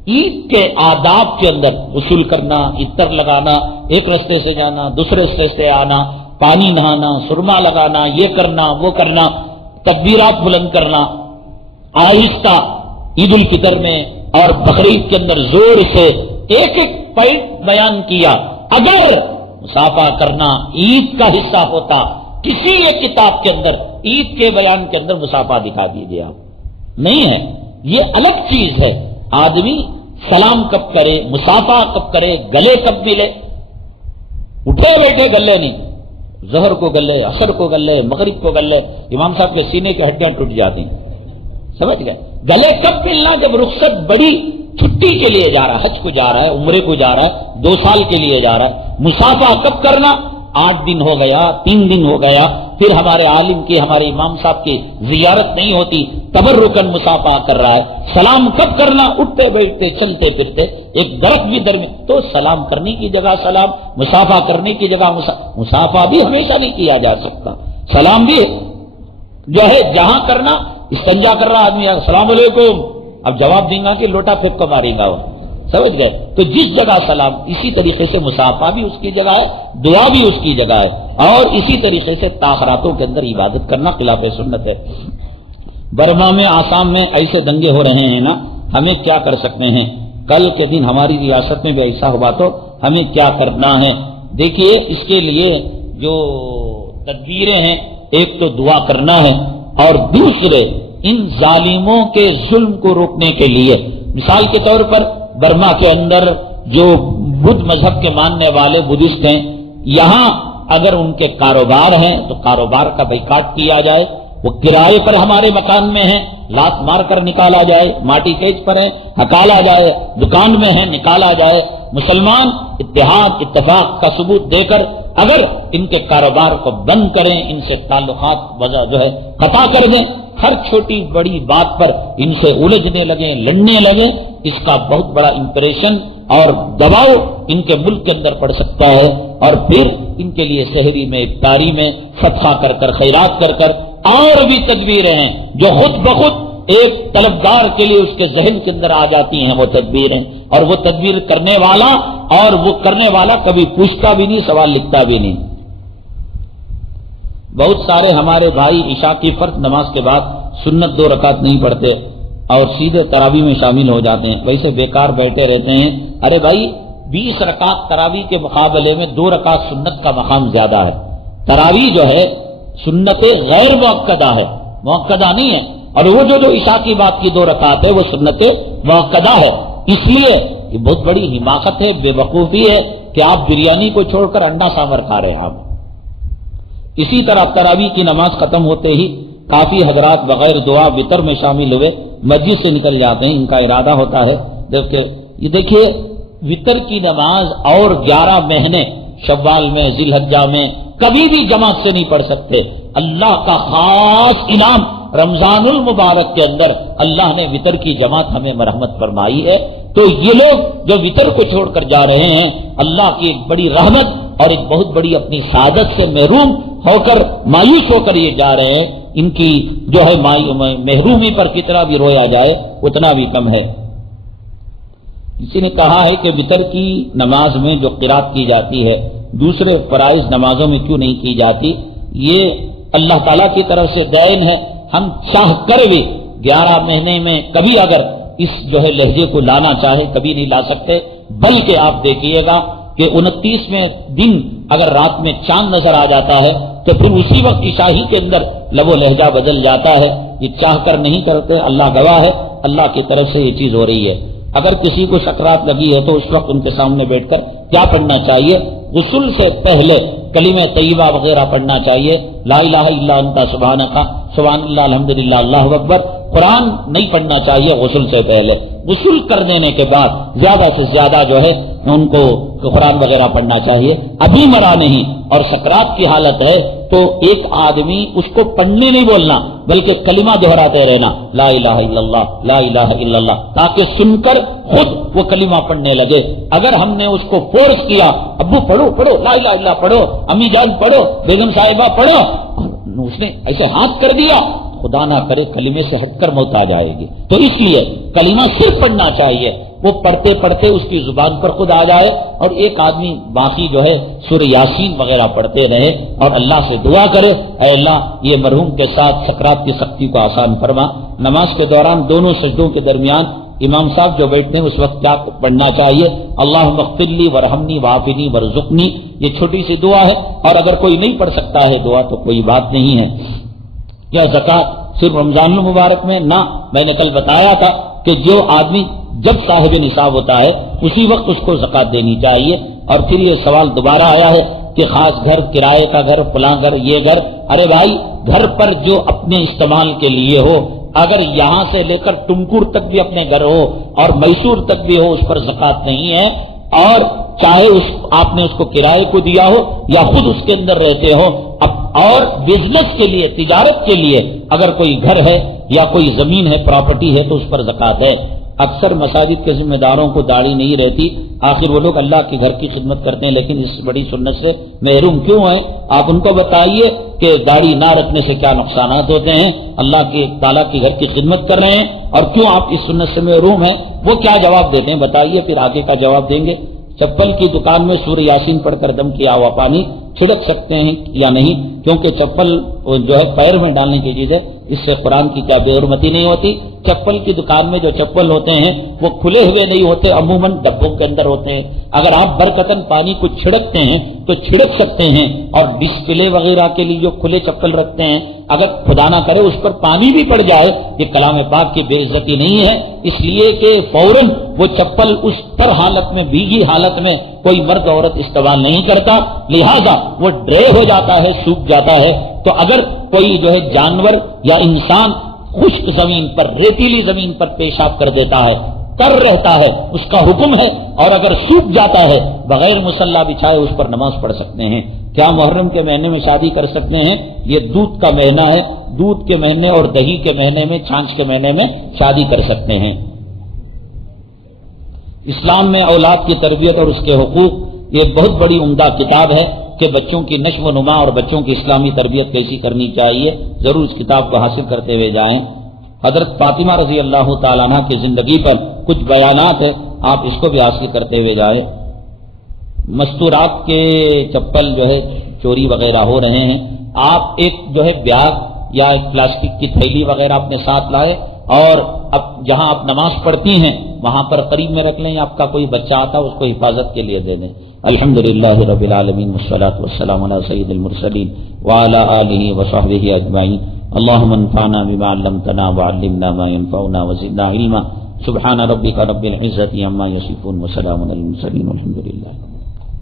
عید کے آداب کے اندر غسل کرنا، عطر لگانا، ایک رستے سے جانا، دوسرے رستے سے آنا، پانی نہانا، سرما لگانا، یہ کرنا وہ کرنا، تکبیرات بلند کرنا، آہستہ عید الفطر میں اور بقرعید کے اندر زور سے ایک ایک پوائنٹ بیان کیا۔ اگر مصافحہ کرنا عید کا حصہ ہوتا، کسی ایک کتاب کے اندر عید کے بیان کے اندر مصافحہ دکھا دیجیے آپ، نہیں ہے۔ یہ الگ چیز ہے۔ آدمی سلام کب کرے، مصافحہ کب کرے، گلے کب ملے، اٹھے بیٹھے گلے نہیں، ظہر کو گلے، عصر کو گلے، مغرب کو گلے، امام صاحب کے سینے کی ہڈیاں ٹوٹ جاتی ہیں، سمجھ گئے؟ گلے کب ملنا؟ جب رخصت بڑی چھٹی کے لیے جا رہا ہے، حج کو جا رہا ہے، عمرے کو جا رہا ہے، 2 سال کے لیے جا رہا ہے۔ مصافحہ کب کرنا؟ 8 دن ہو گیا، 3 دن ہو گیا، پھر ہمارے عالم کی، ہمارے امام صاحب کی زیارت نہیں ہوتی، تبرکن مصافحہ کر رہا ہے۔ سلام کب کرنا؟ اٹھتے بیٹھتے چلتے پھرتے، ایک درخت بھی درمیان تو سلام کرنے کی جگہ سلام، مصافحہ کرنے کی جگہ مصافحہ بھی ہمیشہ نہیں کیا جا سکتا۔ سلام بھی جو ہے جہاں کرنا، استنجا کر رہا آدمی السلام علیکم، اب جواب دیں گا کہ لوٹا پھینک کو مارے گا وہ، سمجھ گئے؟ تو جس جگہ سلام، اسی طریقے سے مصافحہ بھی اس کی جگہ ہے، دعا بھی اس کی جگہ ہے، اور اسی طریقے سے تاخراتوں کے اندر عبادت کرنا خلاف سنت ہے۔ برما میں، آسام میں ایسے دنگے ہو رہے ہیں نا، ہمیں کیا کر سکتے ہیں؟ کل کے دن ہماری ریاست میں بھی ایسا ہوا تو ہمیں کیا کرنا ہے؟ دیکھیے، اس کے لیے جو تدبیریں ہیں، ایک تو دعا کرنا ہے، اور دوسرے ان ظالموں کے ظلم کو روکنے کے لیے، مثال کے طور پر برما کے اندر جو بدھ مذہب کے ماننے والے بدھسٹ ہیں، یہاں اگر ان کے کاروبار ہیں تو کاروبار کا بائیکاٹ کیا جائے، وہ کرائے پر ہمارے مکان میں ہیں، لات مار کر نکالا جائے، ماٹی کیچ پر ہے ہکالا جائے، دکان میں ہے نکالا جائے۔ مسلمان اتحاد اتفاق کا ثبوت دے کر اگر ان کے کاروبار کو بند کریں، ان سے تعلقات جو ہے قطع کر دیں، ہر چھوٹی بڑی بات پر ان سے الجھنے لگیں، لڑنے لگیں، اس کا بہت بڑا امپریشن اور دباؤ ان کے ملک کے اندر پڑ سکتا ہے، اور پھر ان کے لیے شہری میں افطاری میں صدقہ کر کر خیرات کر کر اور بھی تدبیریں ہیں جو خود بخود ایک طلبگار کے لیے اس کے ذہن کے اندر آ جاتی ہیں، وہ تدبیریں، اور وہ تدبیر کرنے والا کبھی پوچھتا بھی نہیں، سوال لکھتا بھی نہیں۔ بہت سارے ہمارے بھائی عشاء کی فرض نماز کے بعد سنت 2 رکعت نہیں پڑھتے اور سیدھے تراویح میں شامل ہو جاتے ہیں، ویسے بیکار بیٹھے رہتے ہیں۔ ارے بھائی 20 رکعت تراویح کے مقابلے میں 2 رکعت سنت کا مقام زیادہ ہے۔ تراویح جو ہے سنت غیر موقدہ ہے، موقدہ نہیں ہے، اور وہ جو عشاء کی بات کی 2 رکعت ہے وہ سنت موقدہ ہے۔ اس لیے یہ بہت بڑی حماقت ہے، بے وقوفی ہے کہ آپ بریانی کو چھوڑ کر انڈا سانبر کھا رہے ہیں آپ۔ اسی طرح تراویح کی نماز ختم ہوتے ہی کافی حضرات بغیر دعا وتر میں شامل ہوئے مسجد سے نکل جاتے ہیں، ان کا ارادہ ہوتا ہے جبکہ یہ دیکھیے وتر کی نماز اور 11 مہینے شوال میں ذی الحجہ میں کبھی بھی جماعت سے نہیں پڑھ سکتے۔ اللہ کا خاص انعام رمضان المبارک کے اندر اللہ نے وتر کی جماعت ہمیں مرحمت فرمائی ہے، تو یہ لوگ جو وتر کو چھوڑ کر جا رہے ہیں اللہ کی ایک بڑی رحمت اور ایک بہت بڑی اپنی سعادت سے محروم ہو کر مایوس ہو کر یہ جا رہے ہیں۔ ان کی جو ہے محرومی پر کتنا بھی رویا جائے اتنا بھی کم ہے۔ کسی نے کہا ہے کہ وتر کی نماز میں جو قرات کی جاتی ہے دوسرے فرائض نمازوں میں کیوں نہیں کی جاتی؟ یہ اللہ تعالیٰ کی طرف سے دین ہے، ہم چاہ کر بھی 11 مہینے میں کبھی اگر اس جو ہے لہجے کو لانا چاہے کبھی نہیں لا سکتے، بلکہ آپ دیکھیے گا کہ 29ویں دن اگر رات میں چاند نظر آ جاتا ہے تو پھر اسی وقت عشاء ہی کے اندر لب و لہجہ بدل جاتا ہے۔ یہ چاہ کر نہیں کرتے، اللہ گواہ ہے، اللہ کی طرف سے یہ چیز ہو رہی ہے۔ اگر کسی کو سکرات لگی ہے تو اس وقت ان کے سامنے بیٹھ کر کیا پڑھنا چاہیے؟ غسل سے پہلے کلمہ طیبہ وغیرہ پڑھنا چاہیے، لا الہ الا انت سبحانک، سبحان اللہ، الحمدللہ، اللہ اکبر۔ قرآن نہیں پڑھنا چاہیے غسل سے پہلے، غسل کر دینے کے بعد زیادہ سے زیادہ جو ہے ان کو قرآن وغیرہ پڑھنا چاہیے۔ ابھی مرا نہیں اور سکرات کی حالت ہے تو ایک آدمی اس کو پڑھنے نہیں بولنا بلکہ کلمہ دہراتے رہنا، لا الہ الا اللہ، لا الہ الا اللہ، تاکہ سن کر خود وہ کلمہ پڑھنے لگے۔ اگر ہم نے اس کو فورس کیا ابو پڑھو پڑھو، لا الہ الا اللہ پڑھو، امی جان پڑھو، بیگم صاحبہ پڑھو، اس نے ایسے ہاتھ کر دیا، خدا نہ کرے کلمے سے ہٹ کر موت آ جائے گی۔ تو اس لیے کلمہ صرف پڑھنا چاہیے، وہ پڑھتے پڑھتے اس کی زبان پر خود آ جائے، اور ایک آدمی باقی جو ہے سورہ یاسین وغیرہ پڑھتے رہے اور اللہ سے دعا کرے، اے اللہ یہ مرحوم کے ساتھ سکرات کی سختی کو آسان فرما۔ نماز کے دوران دونوں سجدوں کے درمیان امام صاحب جو بیٹھتے ہیں اس وقت کیا پڑھنا چاہیے؟ اللہم اغفر لی ورحمنی وعافنی وارزقنی، یہ چھوٹی سی دعا ہے، اور اگر کوئی نہیں پڑھ سکتا ہے دعا تو کوئی بات نہیں ہے۔ کیا زکوٰۃ صرف رمضان المبارک میں؟ نہ، میں نے کل بتایا تھا کہ جو آدمی جب صاحب نصاب ہوتا ہے اسی وقت اس کو زکوٰۃ دینی چاہیے۔ اور پھر یہ سوال دوبارہ آیا ہے کہ خاص گھر، کرائے کا گھر، فلاں گھر، یہ گھر، ارے بھائی گھر پر جو اپنے استعمال کے لیے ہو، اگر یہاں سے لے کر ٹمکور تک بھی اپنے گھر ہو اور میسور تک بھی ہو، اس پر زکوٰۃ نہیں ہے، اور چاہے آپ نے اس کو کرائے کو دیا ہو یا خود اس کے اندر رہتے ہو، اور بزنس کے لیے، تجارت کے لیے اگر کوئی گھر ہے یا کوئی زمین ہے، پراپرٹی ہے، تو اس پر زکوٰۃ ہے۔ اکثر مساجد کے ذمہ داروں کو داڑھی نہیں رہتی، آخر وہ لوگ اللہ کے گھر کی خدمت کرتے ہیں لیکن اس بڑی سنت سے محروم کیوں ہیں؟ آپ ان کو بتائیے کہ داڑھی نہ رکھنے سے کیا نقصانات ہوتے ہیں، اللہ کے تعالیٰ کے گھر کی خدمت کر رہے ہیں اور کیوں آپ اس سنت سے محروم ہیں؟ وہ کیا جواب دیتے ہیں بتائیے، پھر آگے کا جواب دیں گے۔ چپل کی دکان میں سورہ یاسین پڑھ کر دم کیا ہوا پانی چھڑک سکتے ہیں یا نہیں؟ کیونکہ چپل جو ہے پیر میں ڈالنے کی چیز ہے، اس سے قرآن کی کیا بے حرمتی نہیں ہوتی؟ چپل کی دکان میں جو چپل ہوتے ہیں وہ کھلے ہوئے نہیں ہوتے، عموماً ڈبوں کے اندر ہوتے ہیں، اگر آپ برکتاً پانی کو چھڑکتے ہیں تو چھڑک سکتے ہیں۔ اور ڈسپلے وغیرہ کے لیے جو کھلے چپل رکھتے ہیں، اگر خدا نہ کرے اس پر پانی بھی پڑ جائے، یہ کلام پاک کی بے عزتی نہیں ہے، اس لیے کہ فوراً وہ چپل اس پر حالت میں، بھیگی حالت میں کوئی مرد عورت استعمال نہیں کرتا، لہذا وہ ڈرے ہو جاتا ہے، سوکھ جاتا ہے۔ تو اگر کوئی جو ہے جانور یا انسان خشک زمین پر، ریتیلی زمین پر پیشاب کر دیتا ہے تر رہتا ہے اس کا حکم ہے، اور اگر سوکھ جاتا ہے بغیر مصلی بچھائے اس پر نماز پڑھ سکتے ہیں۔ کیا محرم کے مہینے میں شادی کر سکتے ہیں؟ یہ دودھ کا مہینہ ہے، دودھ کے مہینے اور دہی کے مہینے میں، چھاچھ کے مہینے میں شادی کر سکتے ہیں۔ اسلام میں اولاد کی تربیت اور اس کے حقوق، یہ بہت بڑی عمدہ کتاب ہے کہ بچوں کی نشو و نما اور بچوں کی اسلامی تربیت کیسی کرنی چاہیے، ضرور اس کتاب کو حاصل کرتے ہوئے جائیں۔ حضرت فاطمہ رضی اللہ تعالیٰ عنہ کی زندگی پر کچھ بیانات ہیں، آپ اس کو بھی حاصل کرتے ہوئے جائیں۔ مستورات کے چپل جو ہے چوری وغیرہ ہو رہے ہیں، آپ ایک جو ہے بیاگ یا ایک پلاسٹک کی تھیلی وغیرہ اپنے ساتھ لائے، اور اب جہاں آپ نماز پڑھتی ہیں وہاں پر قریب میں رکھ لیں، آپ کا کوئی بچہ آتا اس کو حفاظت کے لیے دے دیں۔ الحمدللہ رب العالمین والصلاۃ والسلام علی سید المرسلین وعلی آلہ وصحبہ اجمعین۔ اللهم انفعنا بما علمتنا وعلمنا ما ينفعنا وزدنا علما۔ سبحان ربك رب العزة عما يصفون وسلام على المرسلين والحمد لله۔